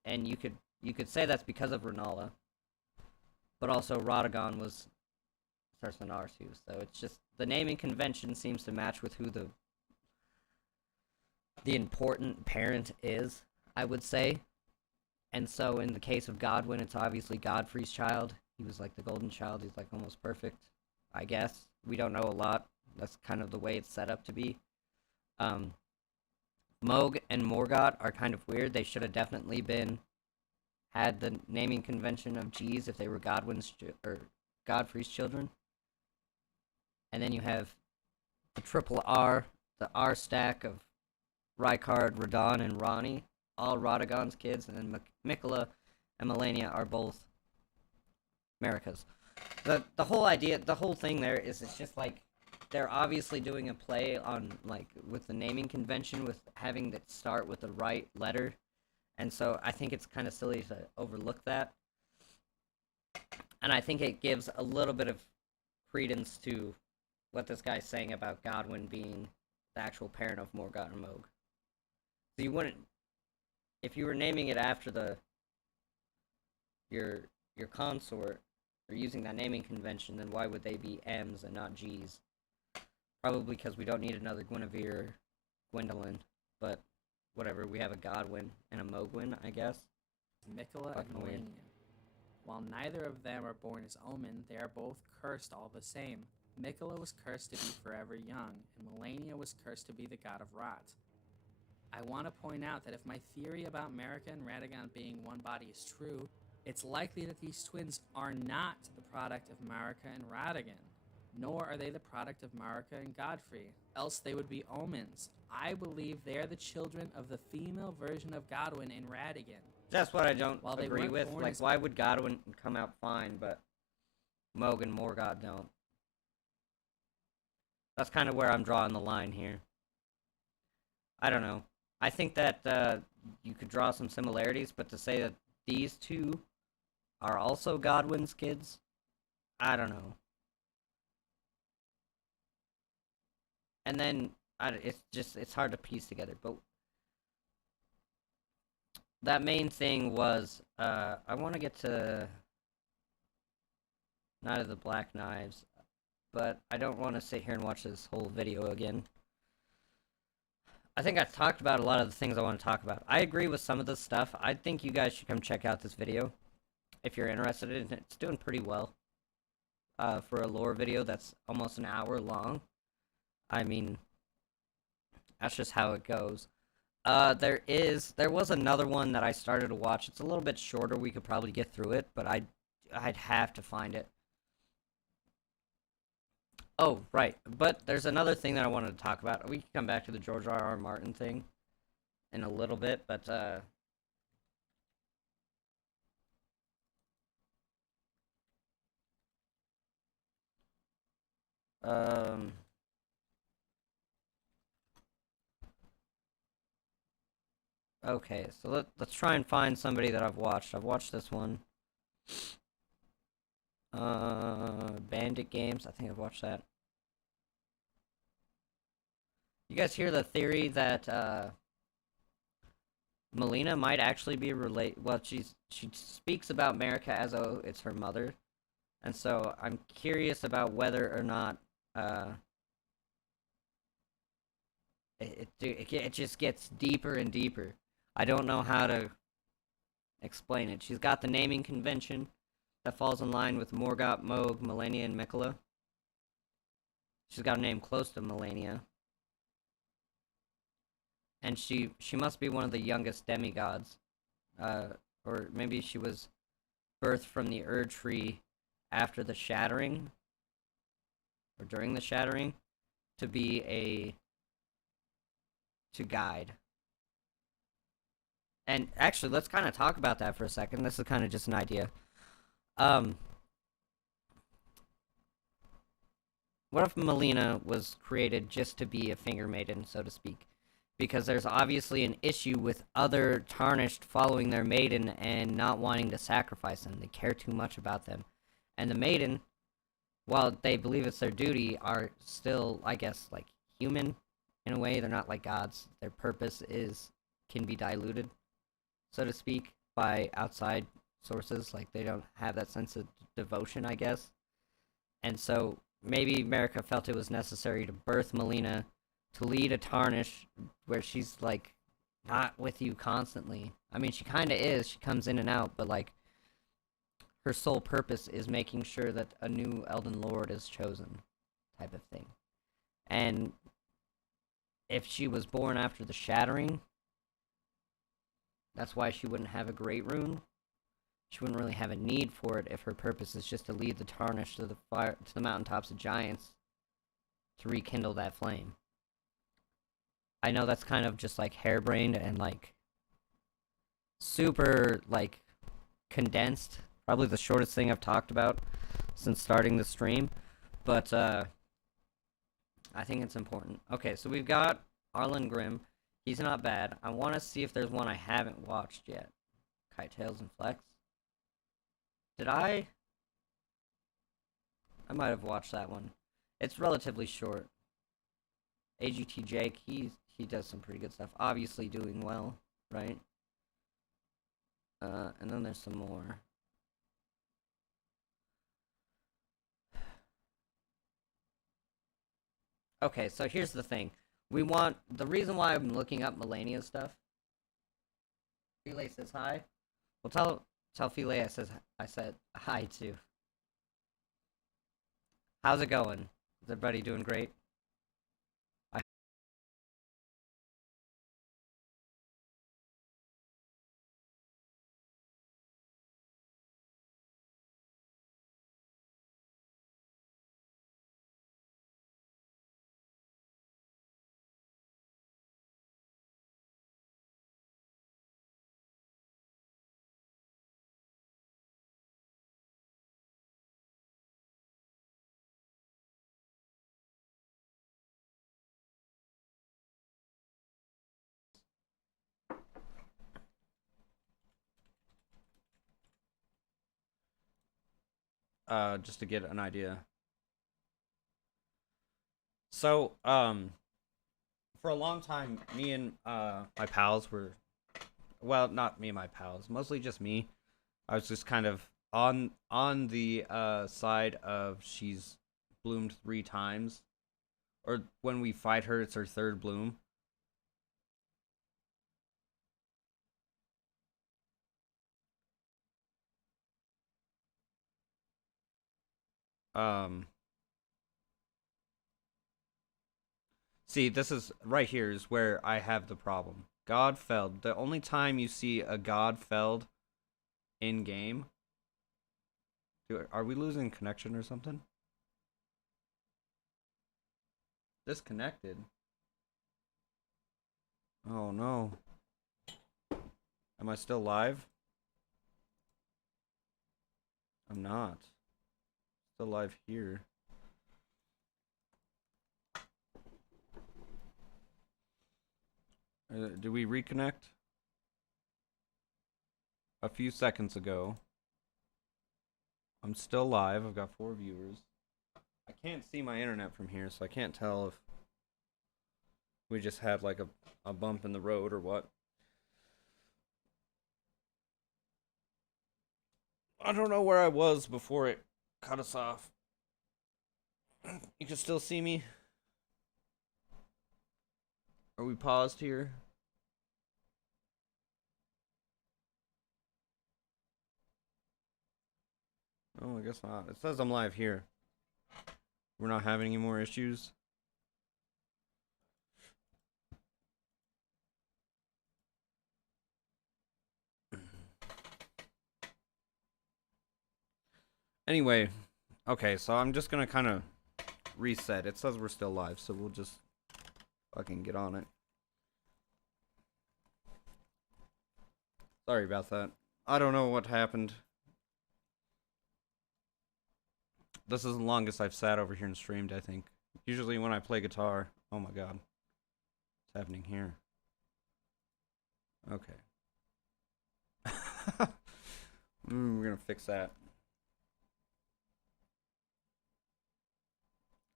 And you could say that's because of Renala, but also Radagon starts with an R too, so it's just, the naming convention seems to match with who the important parent is, I would say. And so in the case of Godwyn, it's obviously Godfrey's child. He was like the golden child, he's like almost perfect, I guess. We don't know a lot. That's kind of the way it's set up to be. Moog and Morgott are kind of weird. They should have definitely had the naming convention of G's if they were Godfrey's children. And then you have the triple R, the R stack of Rykard, Radon, and Ronnie, all Radagon's kids, and then Mikola and Melania are both Marika's. The whole thing there is, it's just like, they're obviously doing a play on, like, with the naming convention, with having it start with the right letter, and so I think it's kind of silly to overlook that, and I think it gives a little bit of credence to what this guy's saying about Godwyn being the actual parent of Morgott and Moog. So you wouldn't, if you were naming it after your consort, or using that naming convention, then why would they be M's and not G's? Probably because we don't need another Guinevere or Gwendolyn, but whatever, we have a Godwyn and a Mogwyn, I guess. Mikola and Fucking weird. Melania. While neither of them are born as Omen, they are both cursed all the same. Mikola was cursed to be forever young, and Melania was cursed to be the god of rot. I want to point out that if my theory about Marika and Radagon being one body is true, it's likely that these twins are not the product of Marika and Radagon, nor are they the product of Marika and Godfrey, else they would be omens. I believe they are the children of the female version of Godwyn and Radagon. That's what I don't While they agree weren't with. born Like, as- why would Godwyn come out fine, but Moog and Morgott don't? That's kind of where I'm drawing the line here. I don't know. I think that you could draw some similarities, but to say that these two are also Godwyn's kids, I don't know. And then it's hard to piece together. But that main thing was, I want to get to Night of the Black Knives, but I don't want to sit here and watch this whole video again. I think I've talked about a lot of the things I want to talk about. I agree with some of this stuff. I think you guys should come check out this video if you're interested in it. It's doing pretty well for a lore video that's almost an hour long. I mean, that's just how it goes. There was another one that I started to watch. It's a little bit shorter. We could probably get through it, but I'd have to find it. Oh, right. But there's another thing that I wanted to talk about. We can come back to the George R.R. Martin thing in a little bit, but Okay, so let's try and find somebody that I've watched. I've watched this one. Bandit Games. I think I've watched that. You guys hear the theory that Melina might actually be related? Well, she speaks about Marika as though it's her mother, and so I'm curious about whether or not it just gets deeper and deeper. I don't know how to explain it. She's got the naming convention that falls in line with Morgoth, Moog, Melania, and Mikola. She's got a name close to Melania. And she must be one of the youngest demigods. Or maybe she was birthed from the Erd Tree after the Shattering, or during the Shattering, to guide. And actually, let's kind of talk about that for a second. This is kind of just an idea. What if Melina was created just to be a finger maiden, so to speak? Because there's obviously an issue with other Tarnished following their maiden and not wanting to sacrifice them. They care too much about them. And the maiden, while they believe it's their duty, are still, I guess, like, human in a way. They're not like gods. Their purpose can be diluted, so to speak, by outside sources. Like, they don't have that sense of devotion, I guess. And so maybe Marika felt it was necessary to birth Melina to lead a Tarnish where she's, like, not with you constantly. I mean, she kind of is. She comes in and out, but, like, her sole purpose is making sure that a new Elden Lord is chosen, type of thing. And if she was born after the Shattering, that's why she wouldn't have a Great Rune. She wouldn't really have a need for it if her purpose is just to lead the Tarnish to the mountaintops of giants to rekindle that flame. I know that's kind of just, like, harebrained and, like, super, like, condensed. Probably the shortest thing I've talked about since starting the stream. But, I think it's important. Okay, so we've got Arlen Grimm. He's not bad. I want to see if there's one I haven't watched yet. Kite Tails and Flex. Did I might have watched that one. It's relatively short. AGT Jake, he does some pretty good stuff. Obviously doing well, right? And then there's some more. Okay, so here's the thing. The reason why I'm looking up Melania stuff. Philae says hi. Well, tell Philae I said hi too. How's it going? Is everybody doing great? Just to get an idea. So, for a long time, me and my pals were, well, not me and my pals, mostly just me. I was just kind of on the side of she's bloomed 3 times, or when we fight her, it's her third bloom. Um, See, this is right here is where I have the problem. God felled. The only time you see a God felled in game. Are we losing connection or something? Disconnected. Oh no. Am I still live? I'm not. Still live here. Do we reconnect? a few seconds ago. I'm still live. I've got 4 viewers. I can't see my internet from here, so I can't tell if we just had like a bump in the road or what. I don't know where I was before it cut us off. You can still see me? Are we paused here? Oh, I guess not. It says I'm live here. We're not having any more issues. Anyway, okay, so I'm just gonna kind of reset. It says we're still live, so we'll just fucking get on it. Sorry about that. I don't know what happened. This is the longest I've sat over here and streamed, I think. Usually when I play guitar... Oh my god. What's happening here? Okay. We're gonna fix that.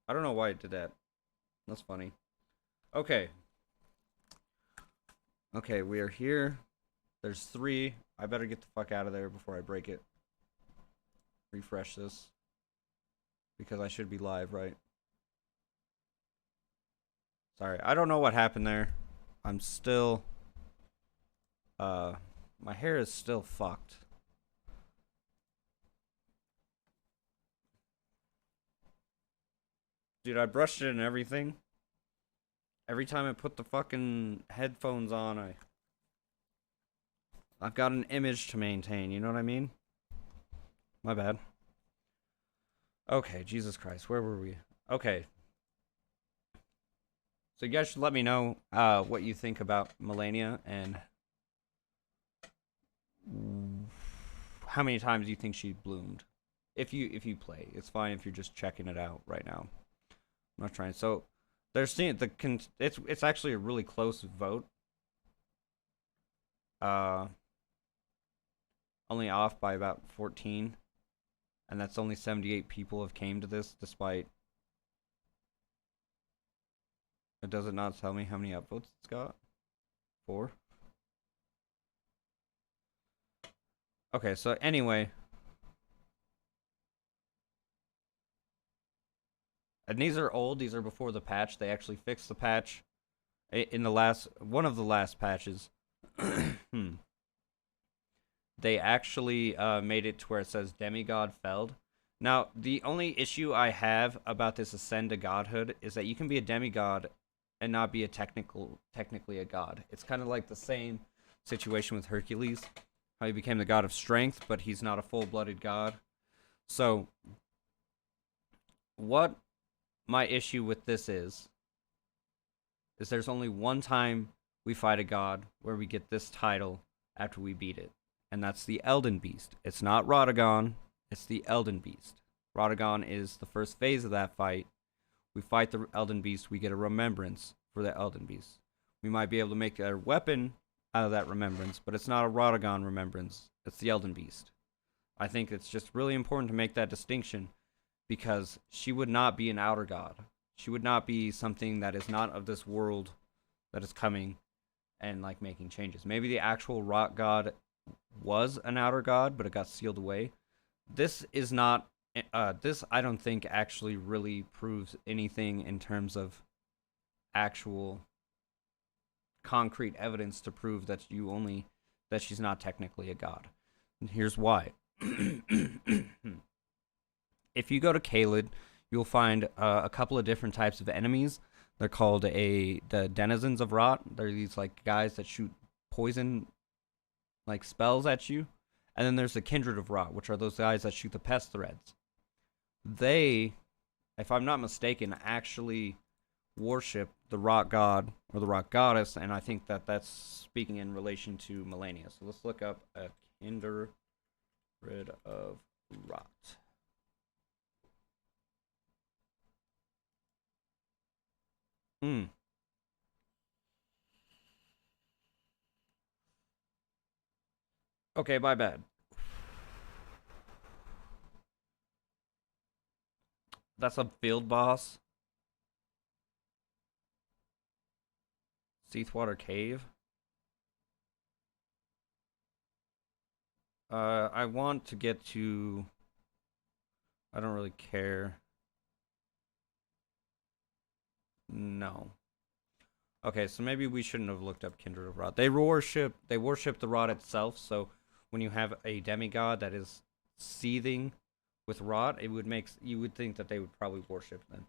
I don't know why it did that. That's funny. Okay. Okay, we are here. There's 3. I better get the fuck out of there before I break it. Refresh this. Because I should be live, right? Sorry, I don't know what happened there. I'm still... my hair is still fucked. Dude, I brushed it and everything. Every time I put the fucking headphones on, I've got an image to maintain, you know what I mean? My bad. Okay, Jesus Christ, where were we? Okay. So you guys should let me know what you think about Melania and how many times you think she bloomed. If you play, it's fine if you're just checking it out right now. I'm not trying. So they're seeing it's actually a really close vote. Only off by about 14, and that's only 78 people have came to this, despite it does it not tell me how many upvotes it's got? 4. Okay, so anyway, and these are old. These are before the patch. They actually fixed the patch in the last one of the last patches. They actually made it to where it says demigod felled. Now, the only issue I have about this ascend to godhood is that you can be a demigod and not be technically a god. It's kind of like the same situation with Hercules, how he became the god of strength, but he's not a full-blooded god. So, what my issue with this is there's only one time we fight a god where we get this title after we beat it. And that's the Elden Beast. It's not Radagon, it's the Elden Beast. Radagon is the first phase of that fight. We fight the Elden Beast, we get a remembrance for the Elden Beast. We might be able to make a weapon out of that remembrance, but it's not a Radagon remembrance, it's the Elden Beast. I think it's just really important to make that distinction, because she would not be an outer god. She would not be something that is not of this world that is coming and like making changes. Maybe the actual rock god was an outer god, but it got sealed away. This is not this I don't think actually really proves anything in terms of actual concrete evidence to prove that she's not technically a god. And here's why. If you go to Caelid, you'll find a couple of different types of enemies. They're called the denizens of rot. They're these like guys that shoot poison like spells at you. And then there's the kindred of rot, which are those guys that shoot the pest threads. They, if I'm not mistaken, actually worship the rock god or the rock goddess, and I think that that's speaking in relation to Melania. So let's look up a kindred of rot. Okay, my bad. That's a field boss. Seathwater Cave. I want to get to... I don't really care. No. Okay, so maybe we shouldn't have looked up Kindred of Rot. They worship the rot itself, so when you have a demigod that is seething with rot, it would make you would think that they would probably worship them.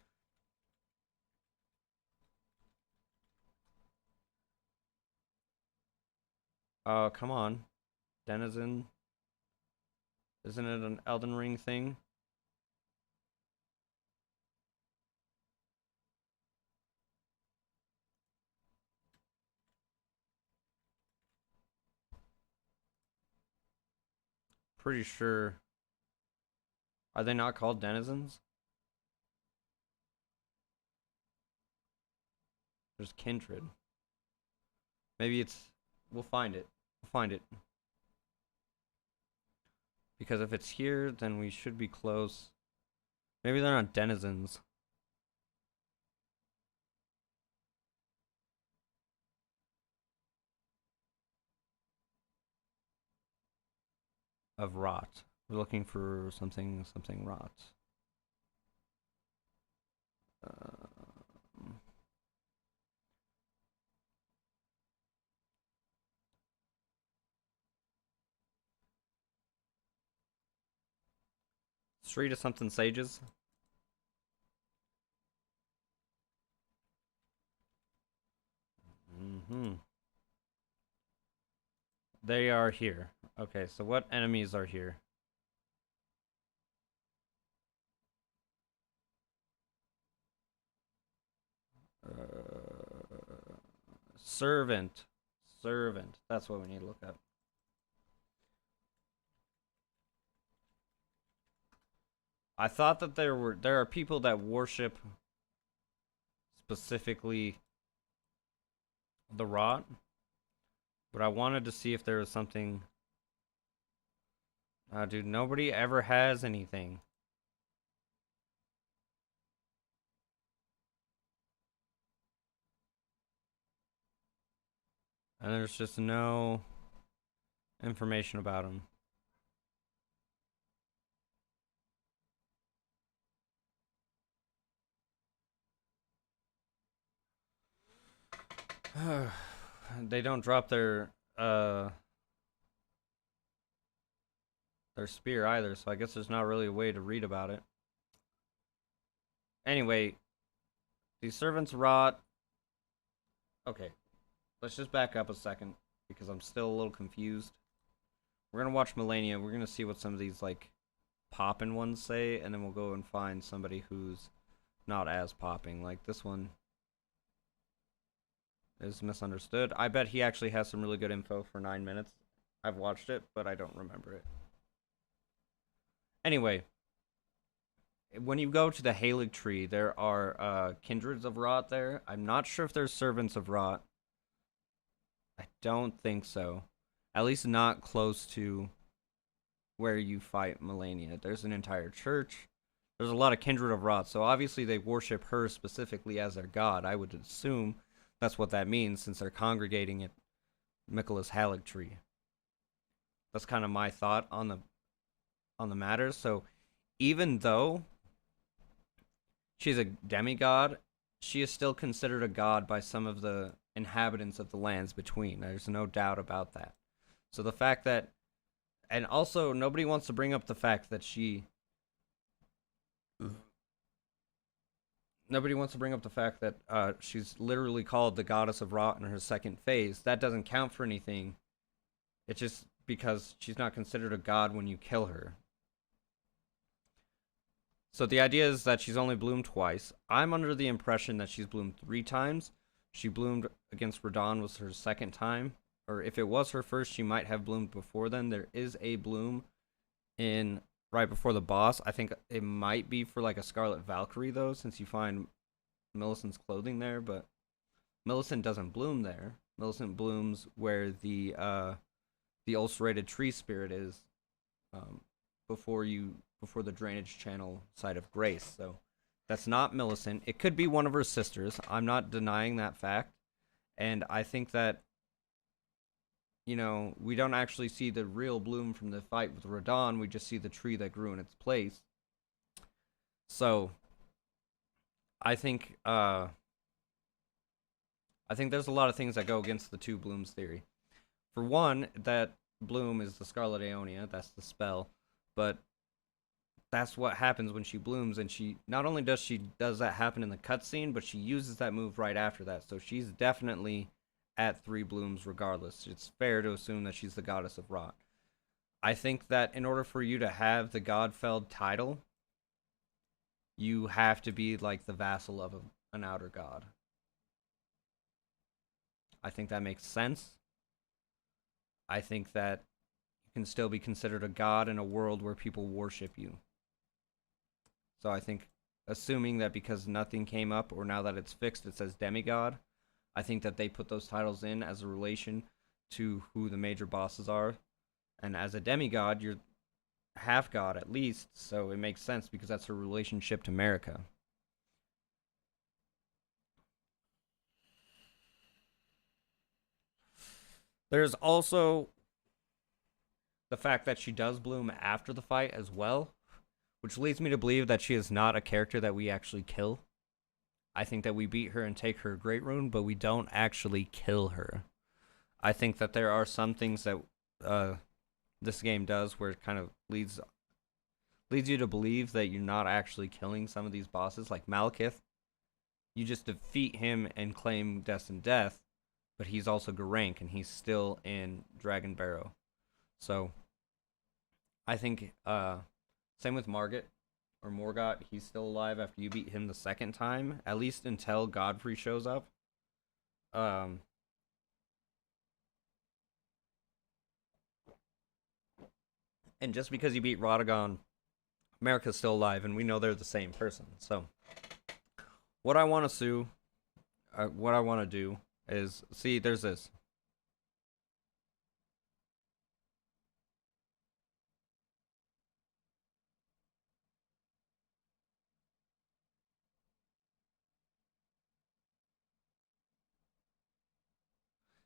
Come on. Denizen. Isn't it an Elden Ring thing? Pretty sure. Are they not called denizens? There's kindred. Maybe it's... We'll find it. We'll find it. Because if it's here, then we should be close. Maybe they're not denizens. Of rot. We're looking for something rot. Street of something sages. They are here. Okay, so what enemies are here? Servant. Servant. That's what we need to look up. I thought that there are people that worship specifically the rot, but I wanted to see if there was something. Dude, nobody ever has anything. And there's just no information about them. They don't drop their spear either, so I guess there's not really a way to read about it. Anyway, these servants rot. Okay, let's just back up a second because I'm still a little confused. We're gonna watch Melania. We're gonna see what some of these like poppin' ones say, and then we'll go and find somebody who's not as popping. Like this one is misunderstood. I bet he actually has some really good info for 9 minutes. I've watched it, but I don't remember it. Anyway, when you go to the Halig tree, there are kindreds of rot there. I'm not sure if there's servants of rot. I don't think so. At least not close to where you fight Melania. There's an entire church. There's a lot of kindred of rot, so obviously they worship her specifically as their god. I would assume that's what that means since they're congregating at Michaelis Halig tree. That's kind of my thought on the matter. So even though she's a demigod, she is still considered a god by some of the inhabitants of the lands between. There's no doubt about that. So the fact that, and also nobody wants to bring up the fact that nobody wants to bring up the fact that she's literally called the goddess of rot in her second phase. That doesn't count for anything. It's just because she's not considered a god when you kill her. So the idea is that she's only bloomed twice. I'm under the impression that she's bloomed 3 times. She bloomed against Radahn was her second time. Or if it was her first, she might have bloomed before then. There is a bloom in right before the boss. I think it might be for like a Scarlet Valkyrie though, since you find Millicent's clothing there, but Millicent doesn't bloom there. Millicent blooms where the the ulcerated tree spirit is, um, before the drainage channel side of Grace. So that's not Millicent. It could be one of her sisters. I'm not denying that fact. And I think that, you know, we don't actually see the real bloom from the fight with Radon. We just see the tree that grew in its place. So I think there's a lot of things that go against the two blooms theory. For one, that bloom is the Scarlet Aeonia. That's the spell. But that's what happens when she blooms, and she not only does that happen in the cutscene, but she uses that move right after that. So she's definitely at 3 blooms regardless. It's fair to assume that she's the goddess of rot. I think that in order for you to have the Godfeld title, you have to be like the vassal of an outer god. I think that makes sense. I think that you can still be considered a god in a world where people worship you. So I think, assuming that because nothing came up, or now that it's fixed, it says demigod, I think that they put those titles in as a relation to who the major bosses are. And as a demigod, you're half god at least, so it makes sense because that's her relationship to Marika. There's also the fact that she does bloom after the fight as well, which leads me to believe that she is not a character that we actually kill. I think that we beat her and take her Great Rune, but we don't actually kill her. I think that there are some things that this game does where it kind of leads you to believe that you're not actually killing some of these bosses, like Malekith. You just defeat him and claim Destined Death, but he's also Geraint, and he's still in Dragon Barrow. So, I think, same with Margit, or Morgott, he's still alive after you beat him the second time, at least until Godfrey shows up. And just because you beat Radagon, Marika's still alive, and we know they're the same person. So, what I want to do is, see, there's this.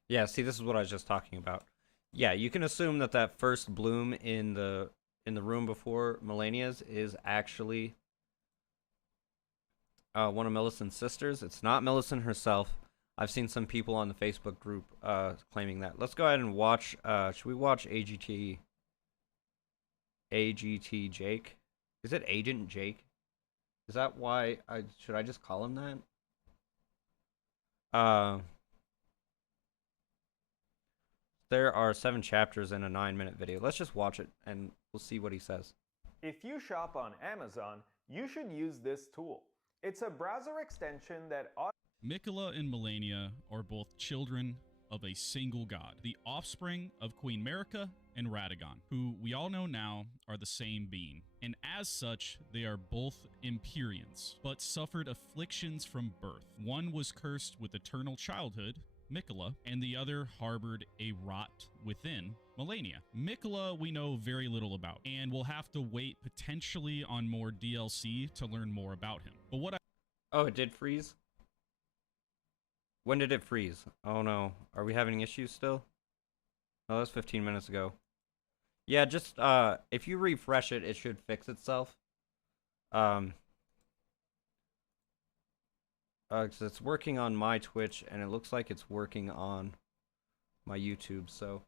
Yeah, see, this is what I was just talking about. Yeah, you can assume that that first bloom in the room before Melania's is actually one of Millicent's sisters. It's not Millicent herself. I've seen some people on the Facebook group claiming that. Let's go ahead and watch. Should we watch AGT Jake? Is it Agent Jake? Is that why should I just call him that? There are 7 chapters in a 9-minute video. Let's just watch it and we'll see what he says. If you shop on Amazon, you should use this tool. It's a browser extension that Miquella and Melania are both children of a single god, the offspring of Queen Marika and Radagon, who we all know now are the same being. And as such, they are both Empyreans, but suffered afflictions from birth. One was cursed with eternal childhood, Miquella, and the other harbored a rot within, Melania. Miquella we know very little about, and we'll have to wait potentially on more DLC to learn more about him. But what I... Oh, it did freeze? When did it freeze? Oh no. Are we having issues still? Oh, that was 15 minutes ago. Yeah, just, if you refresh it, it should fix itself. 'Cause it's working on my Twitch, and it looks like it's working on my YouTube, so...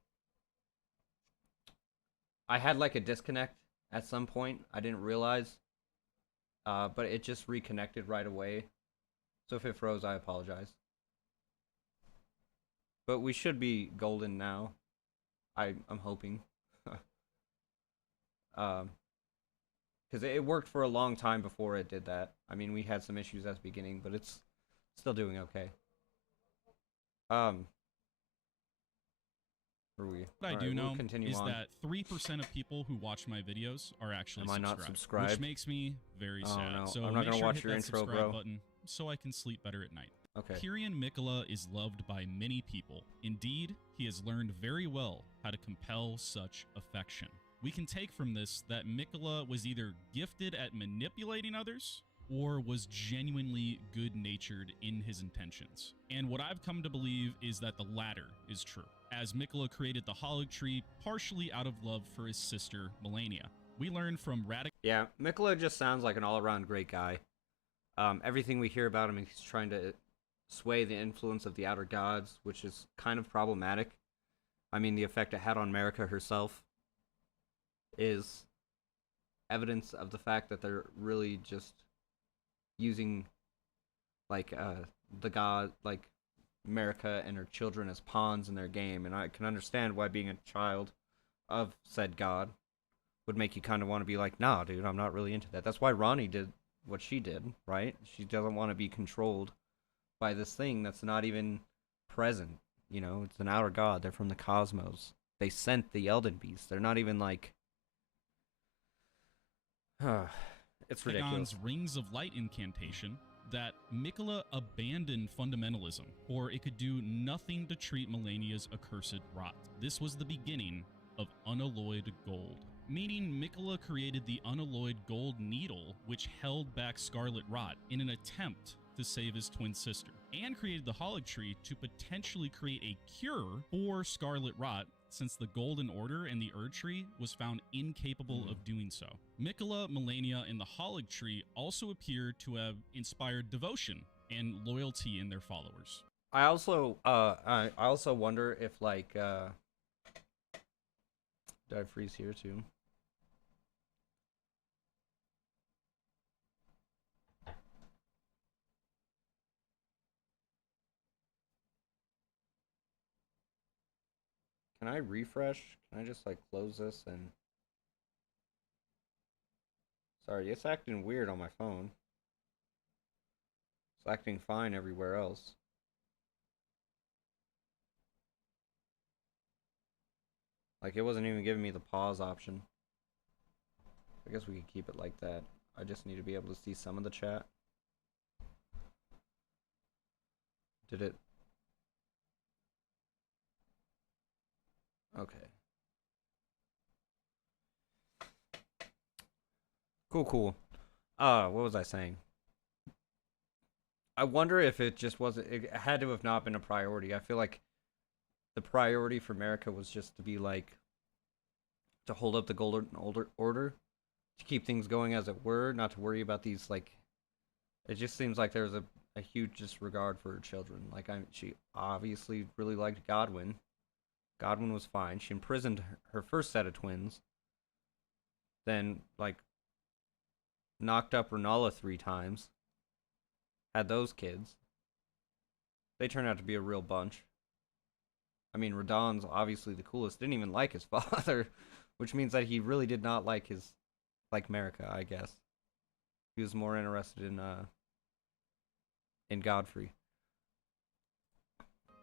I had, like, a disconnect at some point. I didn't realize. But it just reconnected right away. So if it froze, I apologize. But we should be golden now. I'm hoping. Because it worked for a long time before it did that. I mean, we had some issues at the beginning, but it's still doing okay. What I do know is that 3% of people who watch my videos are actually Am I not subscribed? which makes me very sad. No. So I'm not make gonna sure watch hit your that intro, subscribe bro. button so I can sleep better at night. Okay. Kyrian Mikola is loved by many people. Indeed, he has learned very well how to compel such affection. We can take from this that Mikola was either gifted at manipulating others or was genuinely good-natured in his intentions. And what I've come to believe is that the latter is true, as Mikola created the Holog Tree partially out of love for his sister, Melania. We learn from Yeah, Mikola just sounds like an all-around great guy. Everything we hear about him, he's trying to sway the influence of the outer gods, which is kind of problematic. I mean, the effect it had on America herself is evidence of the fact that they're really just using, like, the god, like, America and her children as pawns in their game, and I can understand why being a child of said god would make you kind of want to be like, nah, dude, I'm not really into that. That's why Ronnie did what she did, right? She doesn't want to be controlled by this thing that's not even present. You know, it's an outer god. They're from the cosmos. They sent the Elden beasts. They're not even like... it's ridiculous. Radagon's Rings of Light incantation that Mikola abandoned fundamentalism, or it could do nothing to treat Melania's accursed rot. This was the beginning of unalloyed gold, meaning Mikola created the unalloyed gold needle, which held back Scarlet Rot in an attempt to save his twin sister, and created the Holog Tree to potentially create a cure for Scarlet Rot, since the Golden Order and the Erd Tree was found incapable of doing so. Mikola, Melania, and the Holog Tree also appear to have inspired devotion and loyalty in their followers. I also wonder if, like, did I freeze here too? Can I refresh? Can I just, like, close this and... Sorry, it's acting weird on my phone. It's acting fine everywhere else. Like, it wasn't even giving me the pause option. I guess we could keep it like that. I just need to be able to see some of the chat. Did it? Okay. Cool. What was I saying? I wonder if it just wasn't... It had to have not been a priority. I feel like the priority for America was just to be, like... to hold up the Golden Order. To keep things going as it were. Not to worry about these, like... It just seems like there's a huge disregard for her children. Like, she obviously really liked Godwyn. Godwyn was fine. She imprisoned her first set of twins. Then, like... knocked up Renala 3 times. Had those kids. They turned out to be a real bunch. I mean, Radagon's obviously the coolest. Didn't even like his father, which means that he really did not like Marika, I guess. He was more interested in Godfrey.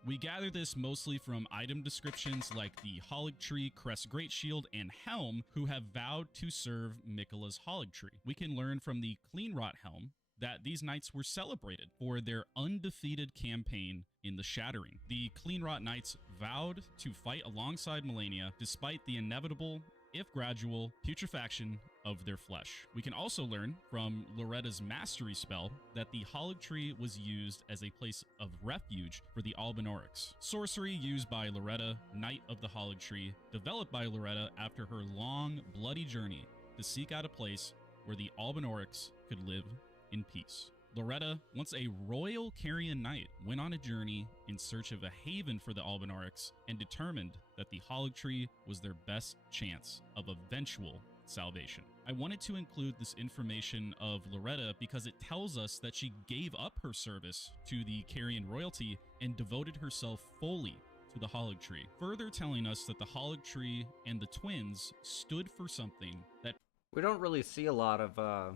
We gather this mostly from item descriptions like the Holog Tree, Crest Great Shield, and Helm, who have vowed to serve Mikola's Holog Tree. We can learn from the Clean Rot Helm that these knights were celebrated for their undefeated campaign in the Shattering. The Clean Rot Knights vowed to fight alongside Melania despite the inevitable, if gradual, putrefaction of their flesh. We can also learn from Loretta's mastery spell that the Holog Tree was used as a place of refuge for the Albinaurics. Sorcery used by Loretta, Knight of the Holog Tree, developed by Loretta after her long, bloody journey to seek out a place where the Albinaurics could live in peace. Loretta, once a royal Carian knight, went on a journey in search of a haven for the Albinaurics and determined that the Holog Tree was their best chance of eventual salvation. I wanted to include this information of Loretta because it tells us that she gave up her service to the Carian royalty and devoted herself fully to the Holog Tree, further telling us that the Holog Tree and the twins stood for something that... We don't really see a lot of,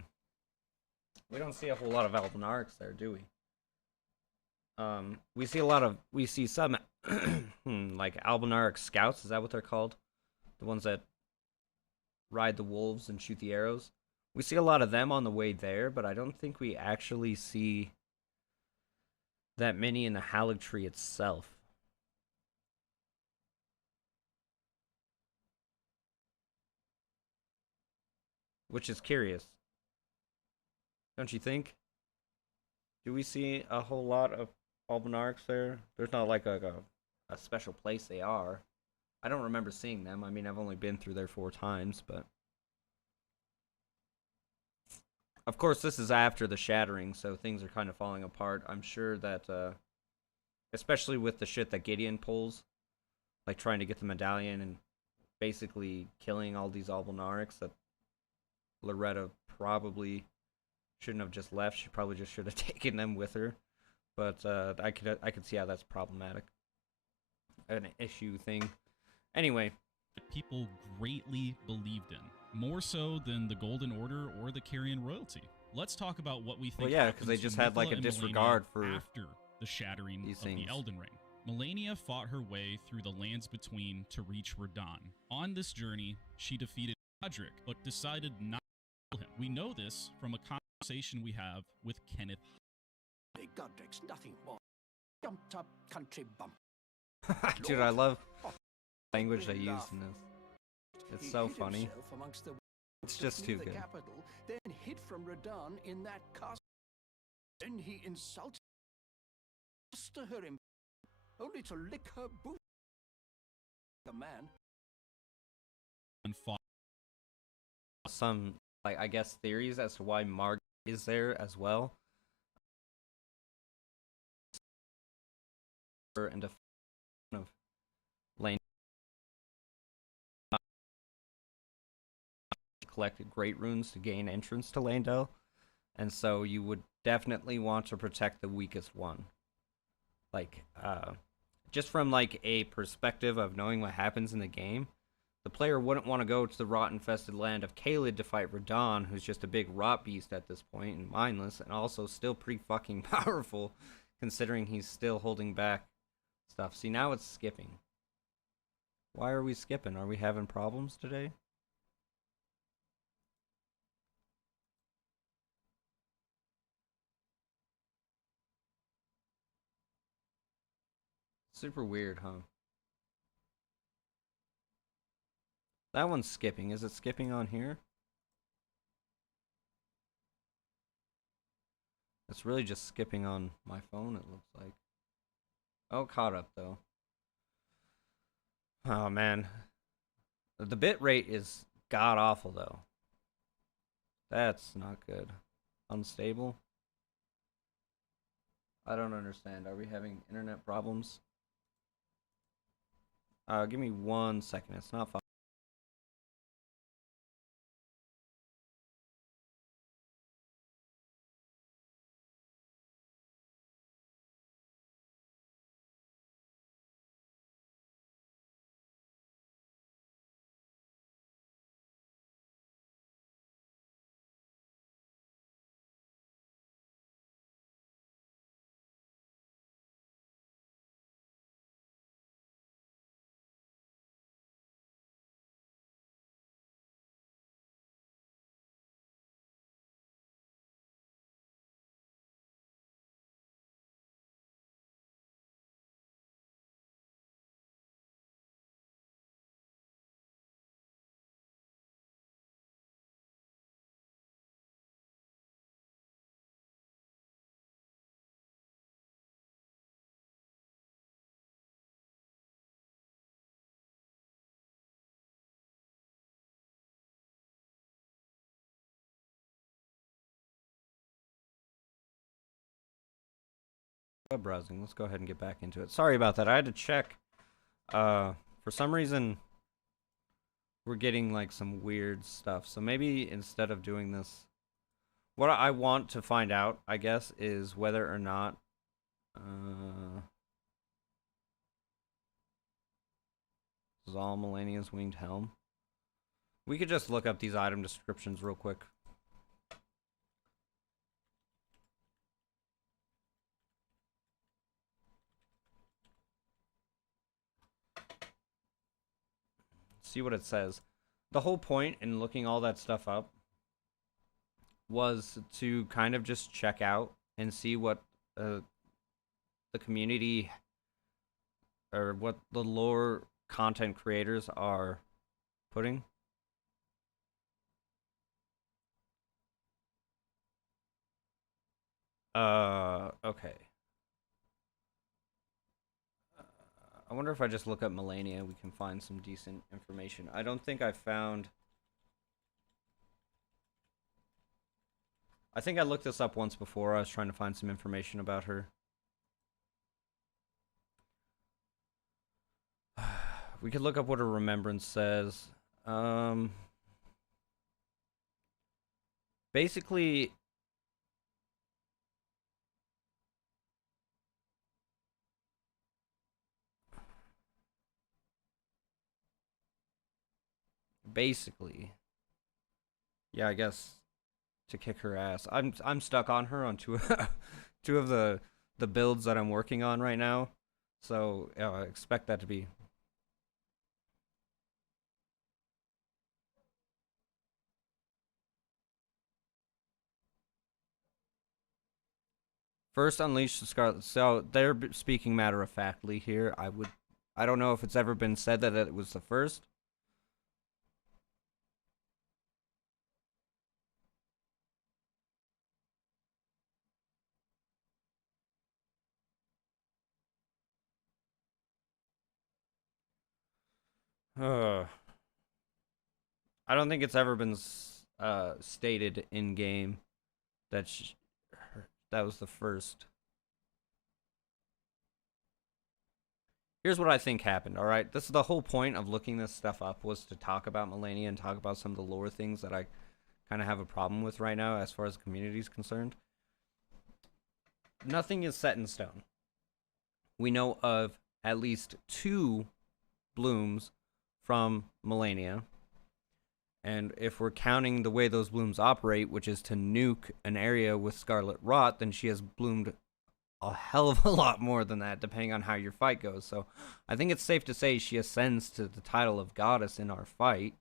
we don't see a whole lot of Albinaurics there, do we? We see some, like, Albinauric scouts, is that what they're called? The ones that ride the wolves and shoot the arrows. We see a lot of them on the way there, but I don't think we actually see that many in the Halig tree itself. Which is curious. Don't you think? Do we see a whole lot of Albinarchs there? There's not like a special place they are. I don't remember seeing them. I mean, I've only been through there 4 times, but... Of course, this is after the shattering, so things are kind of falling apart. I'm sure that, especially with the shit that Gideon pulls, like trying to get the medallion and basically killing all these Albinarchs, that Loretta probably shouldn't have just left. She probably just should have taken them with her. But I could see how that's problematic. An issue thing. Anyway. People greatly believed in, more so than the Golden Order or the Carrion royalty. Let's talk about what we think. Well, yeah, because they just had like a disregard for after the shattering of the Elden Ring. Melania fought her way through the lands between to reach Radahn. On this journey, she defeated Godric, but decided not to kill him. We know this from a conversation we have with Kenneth. Godric's nothing more. Jumped up country bump. Dude, I love language they use in this. It's so funny. It's just too good. Capital, then hid from Radahn in that castle. Then he insulted to her, only to lick her boot. The man. And fought. Some, like, I guess theories as to why Marg is there as well. And a of Lane collected great runes to gain entrance to Landell, and so you would definitely want to protect the weakest one. Like, just from like a perspective of knowing what happens in the game, the player wouldn't want to go to the rot-infested land of Caelid to fight Radahn, who's just a big rot beast at this point and mindless, and also still pretty fucking powerful, considering he's still holding back stuff. See, now it's skipping. Why are we skipping? Are we having problems today? Super weird, huh? That one's skipping. Is it skipping on here? It's really just skipping on my phone, it looks like. Oh, caught up, though. Oh, man. The bit rate is god-awful, though. That's not good. Unstable? I don't understand. Are we having internet problems? Give me 1 second. It's not fine. Web browsing. Let's go ahead and get back into it. Sorry about that. I had to check. For some reason, we're getting like some weird stuff. So maybe instead of doing this, what I want to find out, I guess, is whether or not Zal Melania's winged helm. We could just look up these item descriptions real quick. See what it says. The whole point in looking all that stuff up was to kind of just check out and see what the community or what the lore content creators are putting. Okay. I wonder if I just look up Melania, we can find some decent information. I don't think I found... I think I looked this up once before. I was trying to find some information about her. We could look up what her remembrance says. Basically... yeah, I guess to kick her ass. I'm stuck on her on two two of the builds that I'm working on right now, so expect that to be. First, unleash the Scarlet. So they're speaking matter of factly here. I don't know if it's ever been said that it was the first. I don't think it's ever been stated in game that that was the first. Here's what I think happened, alright? This is the whole point of looking this stuff up, was to talk about Melania and talk about some of the lore things that I kind of have a problem with right now as far as the community is concerned. Nothing is set in stone. We know of at least 2 blooms from Melania. And if we're counting the way those blooms operate, which is to nuke an area with Scarlet Rot, then she has bloomed a hell of a lot more than that, depending on how your fight goes. So I think it's safe to say she ascends to the title of goddess in our fight.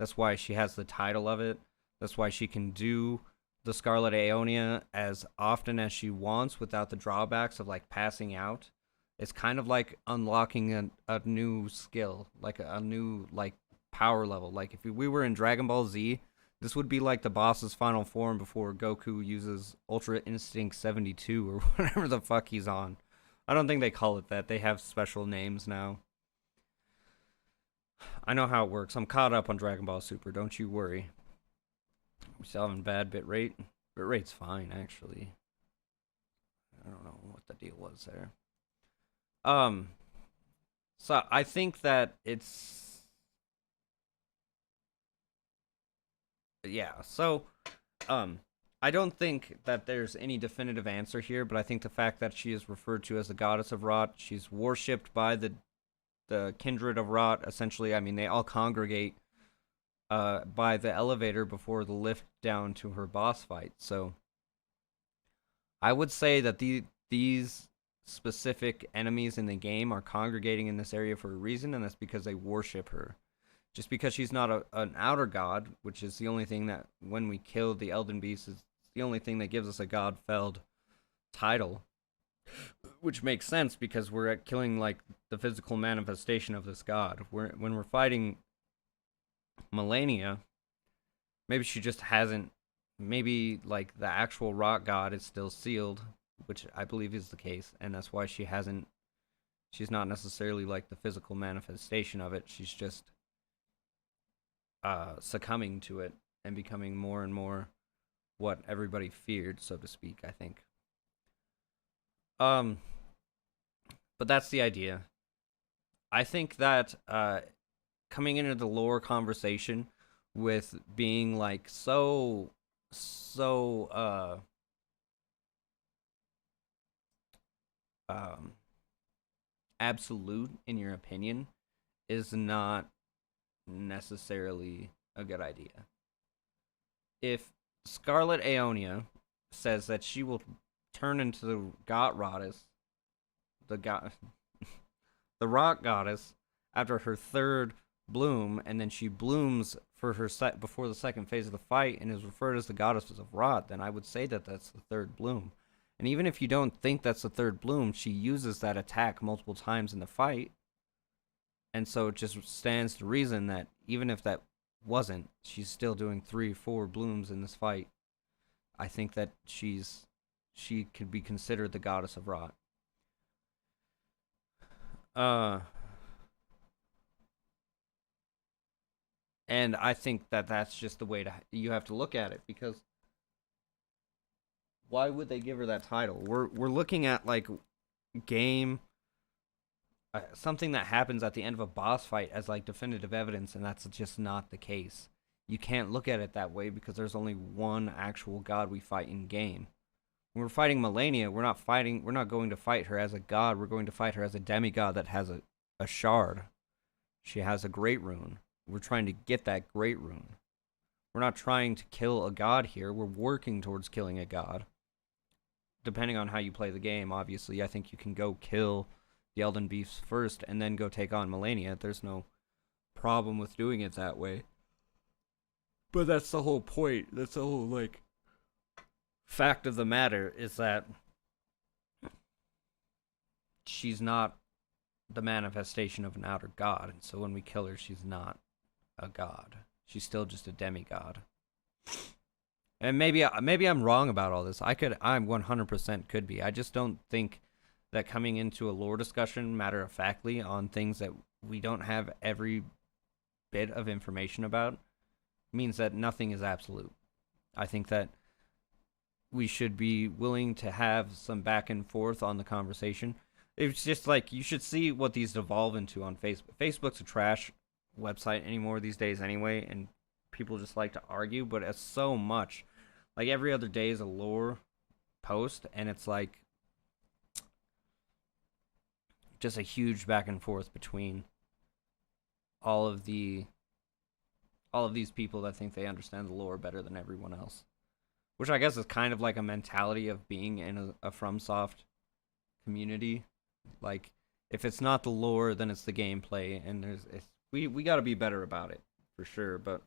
That's why she has the title of it. That's why she can do the Scarlet Aeonia as often as she wants without the drawbacks of, like, passing out. It's kind of like unlocking a new skill, like a new, like, power level. Like, if we were in Dragon Ball Z, this would be like the boss's final form before Goku uses Ultra Instinct 72 or whatever the fuck he's on. I don't think they call it that. They have special names now. I know how it works. I'm caught up on Dragon Ball Super. Don't you worry. We still having bad bit rate. Bit rate's fine, actually. I don't know what the deal was there. So I think that it's... yeah, so, I don't think that there's any definitive answer here, but I think the fact that she is referred to as the goddess of Rot, she's worshipped by the kindred of Rot, essentially. I mean, they all congregate by the elevator before the lift down to her boss fight. So I would say that these specific enemies in the game are congregating in this area for a reason, and that's because they worship her. Just because she's not an outer god, which is the only thing that, when we kill the Elden Beast, is the only thing that gives us a God-felled title. Which makes sense, because we're killing, like, the physical manifestation of this god. When we're fighting Melania, maybe she just hasn't... maybe, like, the actual rock god is still sealed, which I believe is the case, and that's why she hasn't... she's not necessarily, like, the physical manifestation of it. She's just... succumbing to it and becoming more and more what everybody feared, so to speak, I think. But that's the idea. I think that coming into the lore conversation with being, like, so absolute in your opinion is not necessarily a good idea. If Scarlet Aeonia says that she will turn into the God Goddess, the Rock Goddess, after her 3rd bloom, and then she blooms for her before the 2nd phase of the fight, and is referred as the Goddess of Rot, then I would say that that's the 3rd bloom. And even if you don't think that's the third bloom, she uses that attack multiple times in the fight. And so it just stands to reason that even if that wasn't, she's still doing 3-4 blooms in this fight. I think that she could be considered the goddess of rot. And I think that that's just the way you have to look at it, because why would they give her that title? We're looking at like game something that happens at the end of a boss fight as like definitive evidence, and that's just not the case. You can't look at it that way because there's only one actual god we fight in game. When we're fighting Melania, we're not going to fight her as a god, we're going to fight her as a demigod that has a shard. She has a great rune. We're trying to get that great rune. We're not trying to kill a god here, we're working towards killing a god. Depending on how you play the game, obviously, I think you can go kill the Elden Beasts first and then go take on Melania. There's no problem with doing it that way. But that's the whole point. That's the whole, like, fact of the matter is that she's not the manifestation of an outer god. And so when we kill her, she's not a god. She's still just a demigod. And maybe I'm wrong about all this. I 100% could be. I just don't think that coming into a lore discussion matter-of-factly on things that we don't have every bit of information about means that nothing is absolute. I think that we should be willing to have some back and forth on the conversation. It's just like, you should see what these devolve into on Facebook. Facebook's a trash website anymore these days anyway, and people just like to argue, but it's so much. Like, every other day is a lore post, and it's like just a huge back and forth between all of these people that think they understand the lore better than everyone else. Which I guess is kind of like a mentality of being in a FromSoft community. Like, if it's not the lore, then it's the gameplay, and we got to be better about it for sure. But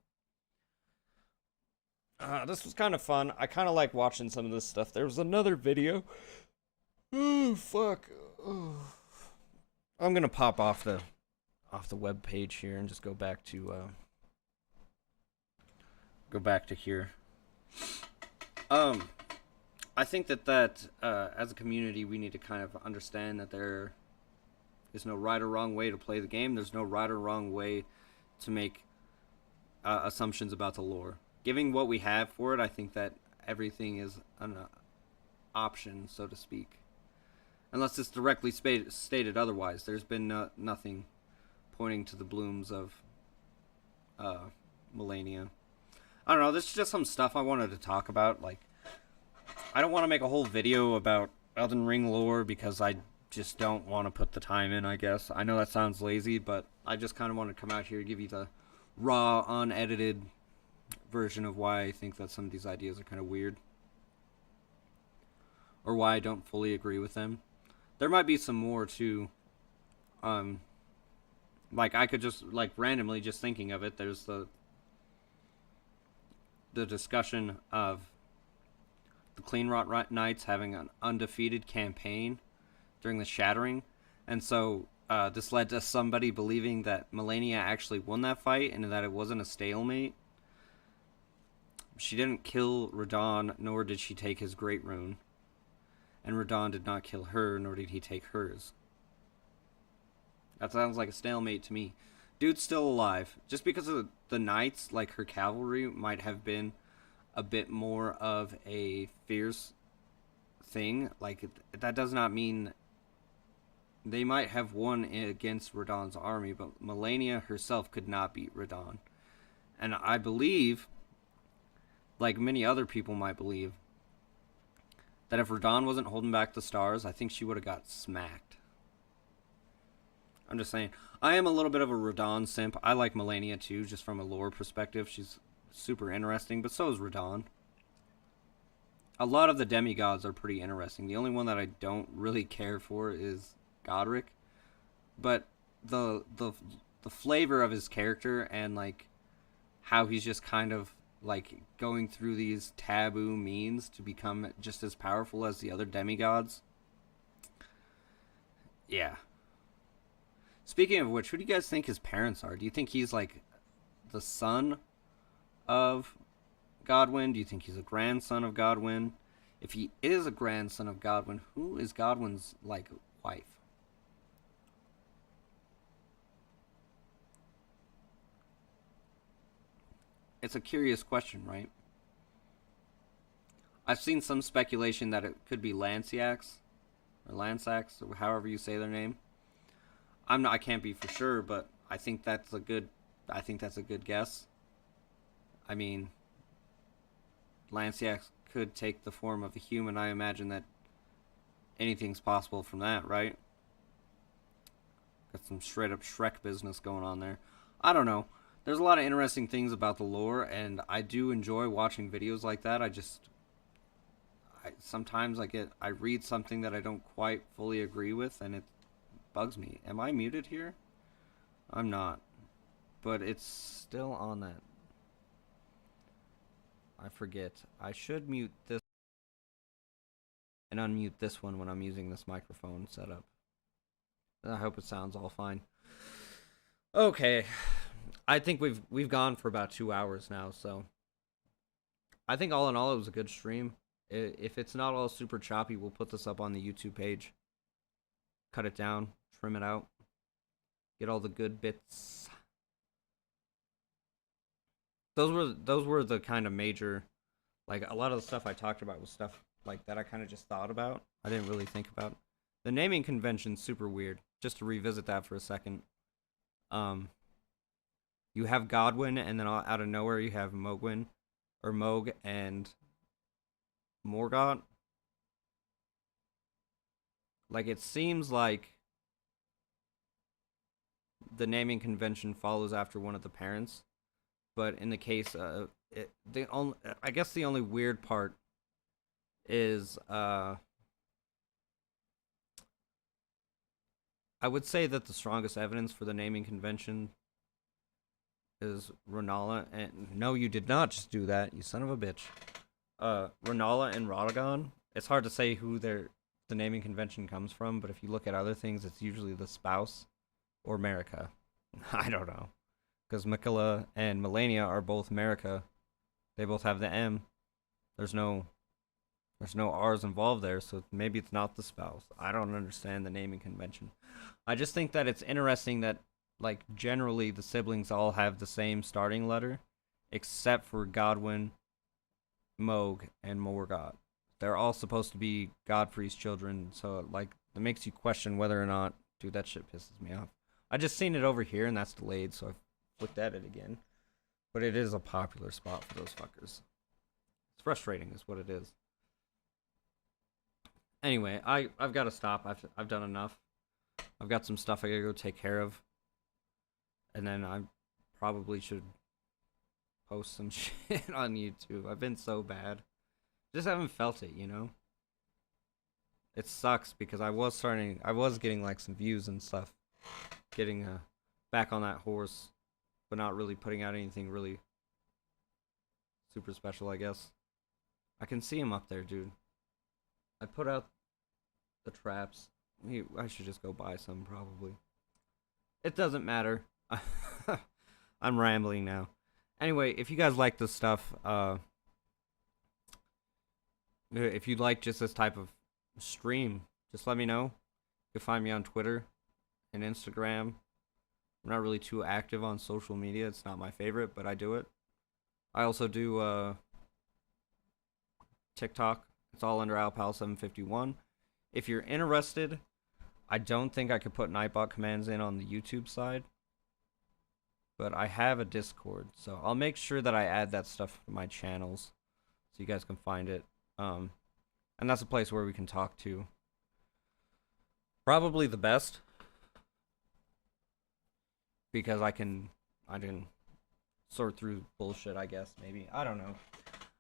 this was kind of fun. I kind of like watching some of this stuff. There was another video. Oh fuck! Oh. I'm gonna pop off the web page here and just go back to here. I think that as a community, we need to kind of understand that there is no right or wrong way to play the game. There's no right or wrong way to make assumptions about the lore. Given what we have for it, I think that everything is an option, so to speak. Unless it's directly stated otherwise. There's been nothing pointing to the blooms of Melania. I don't know, this is just some stuff I wanted to talk about. Like, I don't want to make a whole video about Elden Ring lore because I just don't want to put the time in, I guess. I know that sounds lazy, but I just kind of want to come out here and give you the raw, unedited version of why I think that some of these ideas are kind of weird. Or why I don't fully agree with them. There might be some more, too. Like, I could just, like, randomly just thinking of it, there's the discussion of the Clean Rot Knights having an undefeated campaign during the Shattering. And so this led to somebody believing that Melania actually won that fight and that it wasn't a stalemate. She didn't kill Radahn, nor did she take his Great Rune. And Radahn did not kill her, nor did he take hers. That sounds like a stalemate to me. Dude's still alive. Just because of the knights, like her cavalry, might have been a bit more of a fierce thing. Like, that does not mean they might have won against Radahn's army, but Melania herself could not beat Radahn. And I believe, like many other people might believe, that if Radahn wasn't holding back the stars, I think she would have got smacked. I'm just saying. I am a little bit of a Radahn simp. I like Melania too, just from a lore perspective. She's super interesting, but so is Radahn. A lot of the demigods are pretty interesting. The only one that I don't really care for is Godric. But the flavor of his character and like how he's just kind of like going through these taboo means to become just as powerful as the other demigods. Yeah. Speaking of which, who do you guys think his parents are? Do you think he's like the son of Godwyn? Do you think he's a grandson of Godwyn? If he is a grandson of Godwyn, who is Godwyn's like wife? It's a curious question, right? I've seen some speculation that it could be Lanciax or Lansax or however you say their name. I can't be for sure, but I think that's a good guess. I mean, Lanciax could take the form of a human. I imagine that anything's possible from that, right? Got some straight up Shrek business going on there. I don't know. There's a lot of interesting things about the lore, and I do enjoy watching videos like that. Sometimes I read something that I don't quite fully agree with, and it bugs me. Am I muted here? I'm not. But it's still on that. I forget. I should mute this and unmute this one when I'm using this microphone setup. I hope it sounds all fine. Okay. I think we've gone for about 2 hours now, so I think all in all it was a good stream. If it's not all super choppy, we'll put this up on the YouTube page. Cut it down, trim it out, get all the good bits. Those were the kind of major, like a lot of the stuff I talked about was stuff like that I kind of just thought about. I didn't really think about. The naming convention's super weird. Just to revisit that for a second. You have Godwyn, and then out of nowhere you have Mogwyn, or Moog and Morgott. Like, it seems like the naming convention follows after one of the parents, but in the case of I guess the only weird part is I would say that the strongest evidence for the naming convention is Renala, and no, you did not just do that, you son of a bitch. Renala and Radagon. It's hard to say who the naming convention comes from, but if you look at other things, it's usually the spouse or Marika. I don't know, because Mikula and Melania are both Marika. They both have the M. There's no R's involved there, so maybe it's not the spouse. I don't understand the naming convention. I just think that it's interesting that, like, generally the siblings all have the same starting letter, except for Godwyn, Moog, and Morgott. They're all supposed to be Godfrey's children, so like it makes you question whether or not, dude, that shit pisses me off. I just seen it over here and that's delayed, so I looked at it again. But it is a popular spot for those fuckers. It's frustrating is what it is. Anyway, I've got to stop. I've done enough. I've got some stuff I gotta go take care of. And then I probably should post some shit on YouTube. I've been so bad. Just haven't felt it, you know? It sucks because I was getting like some views and stuff. Getting back on that horse, but not really putting out anything really super special, I guess. I can see him up there, dude. I put out the traps. I should just go buy some, probably. It doesn't matter. I'm rambling now. Anyway, if you guys like this stuff, if you'd like just this type of stream, just let me know. You can find me on Twitter and Instagram. I'm not really too active on social media. It's not my favorite, but I do it. I also do TikTok. It's all under AlPal751. If you're interested, I don't think I could put Nightbot commands in on the YouTube side, but I have a Discord, so I'll make sure that I add that stuff to my channels so you guys can find it. And that's a place where we can talk to. Probably the best, because I can sort through bullshit, I guess, maybe. I don't know.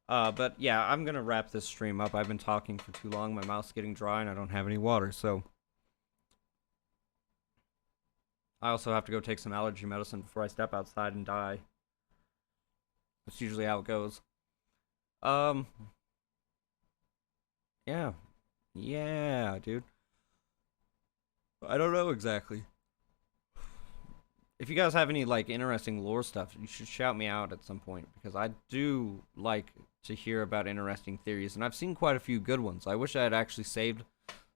But yeah, I'm gonna wrap this stream up. I've been talking for too long. My mouth's getting dry and I don't have any water, so I also have to go take some allergy medicine before I step outside and die. That's usually how it goes. Um, yeah. Yeah, dude. I don't know exactly. If you guys have any like interesting lore stuff, you should shout me out at some point because I do like to hear about interesting theories, and I've seen quite a few good ones. I wish I had actually saved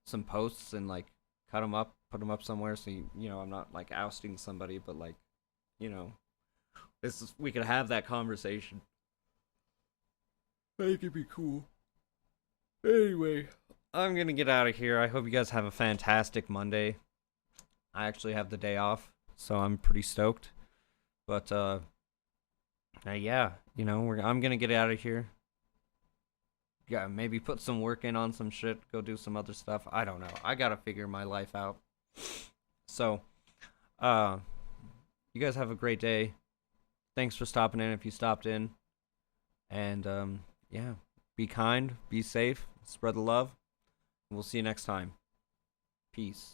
some posts and like cut them up, put them up somewhere, so you know I'm not like ousting somebody, but like you know we could have that conversation. Make it be cool. Anyway, I'm gonna get out of here. I hope you guys have a fantastic Monday. I actually have the day off, so I'm pretty stoked. But yeah, you know, I'm gonna get out of here. Yeah, maybe put some work in on some shit. Go do some other stuff. I don't know. I gotta figure my life out. So, you guys have a great day. Thanks for stopping in if you stopped in. And yeah, be kind, be safe, spread the love. We'll see you next time. Peace.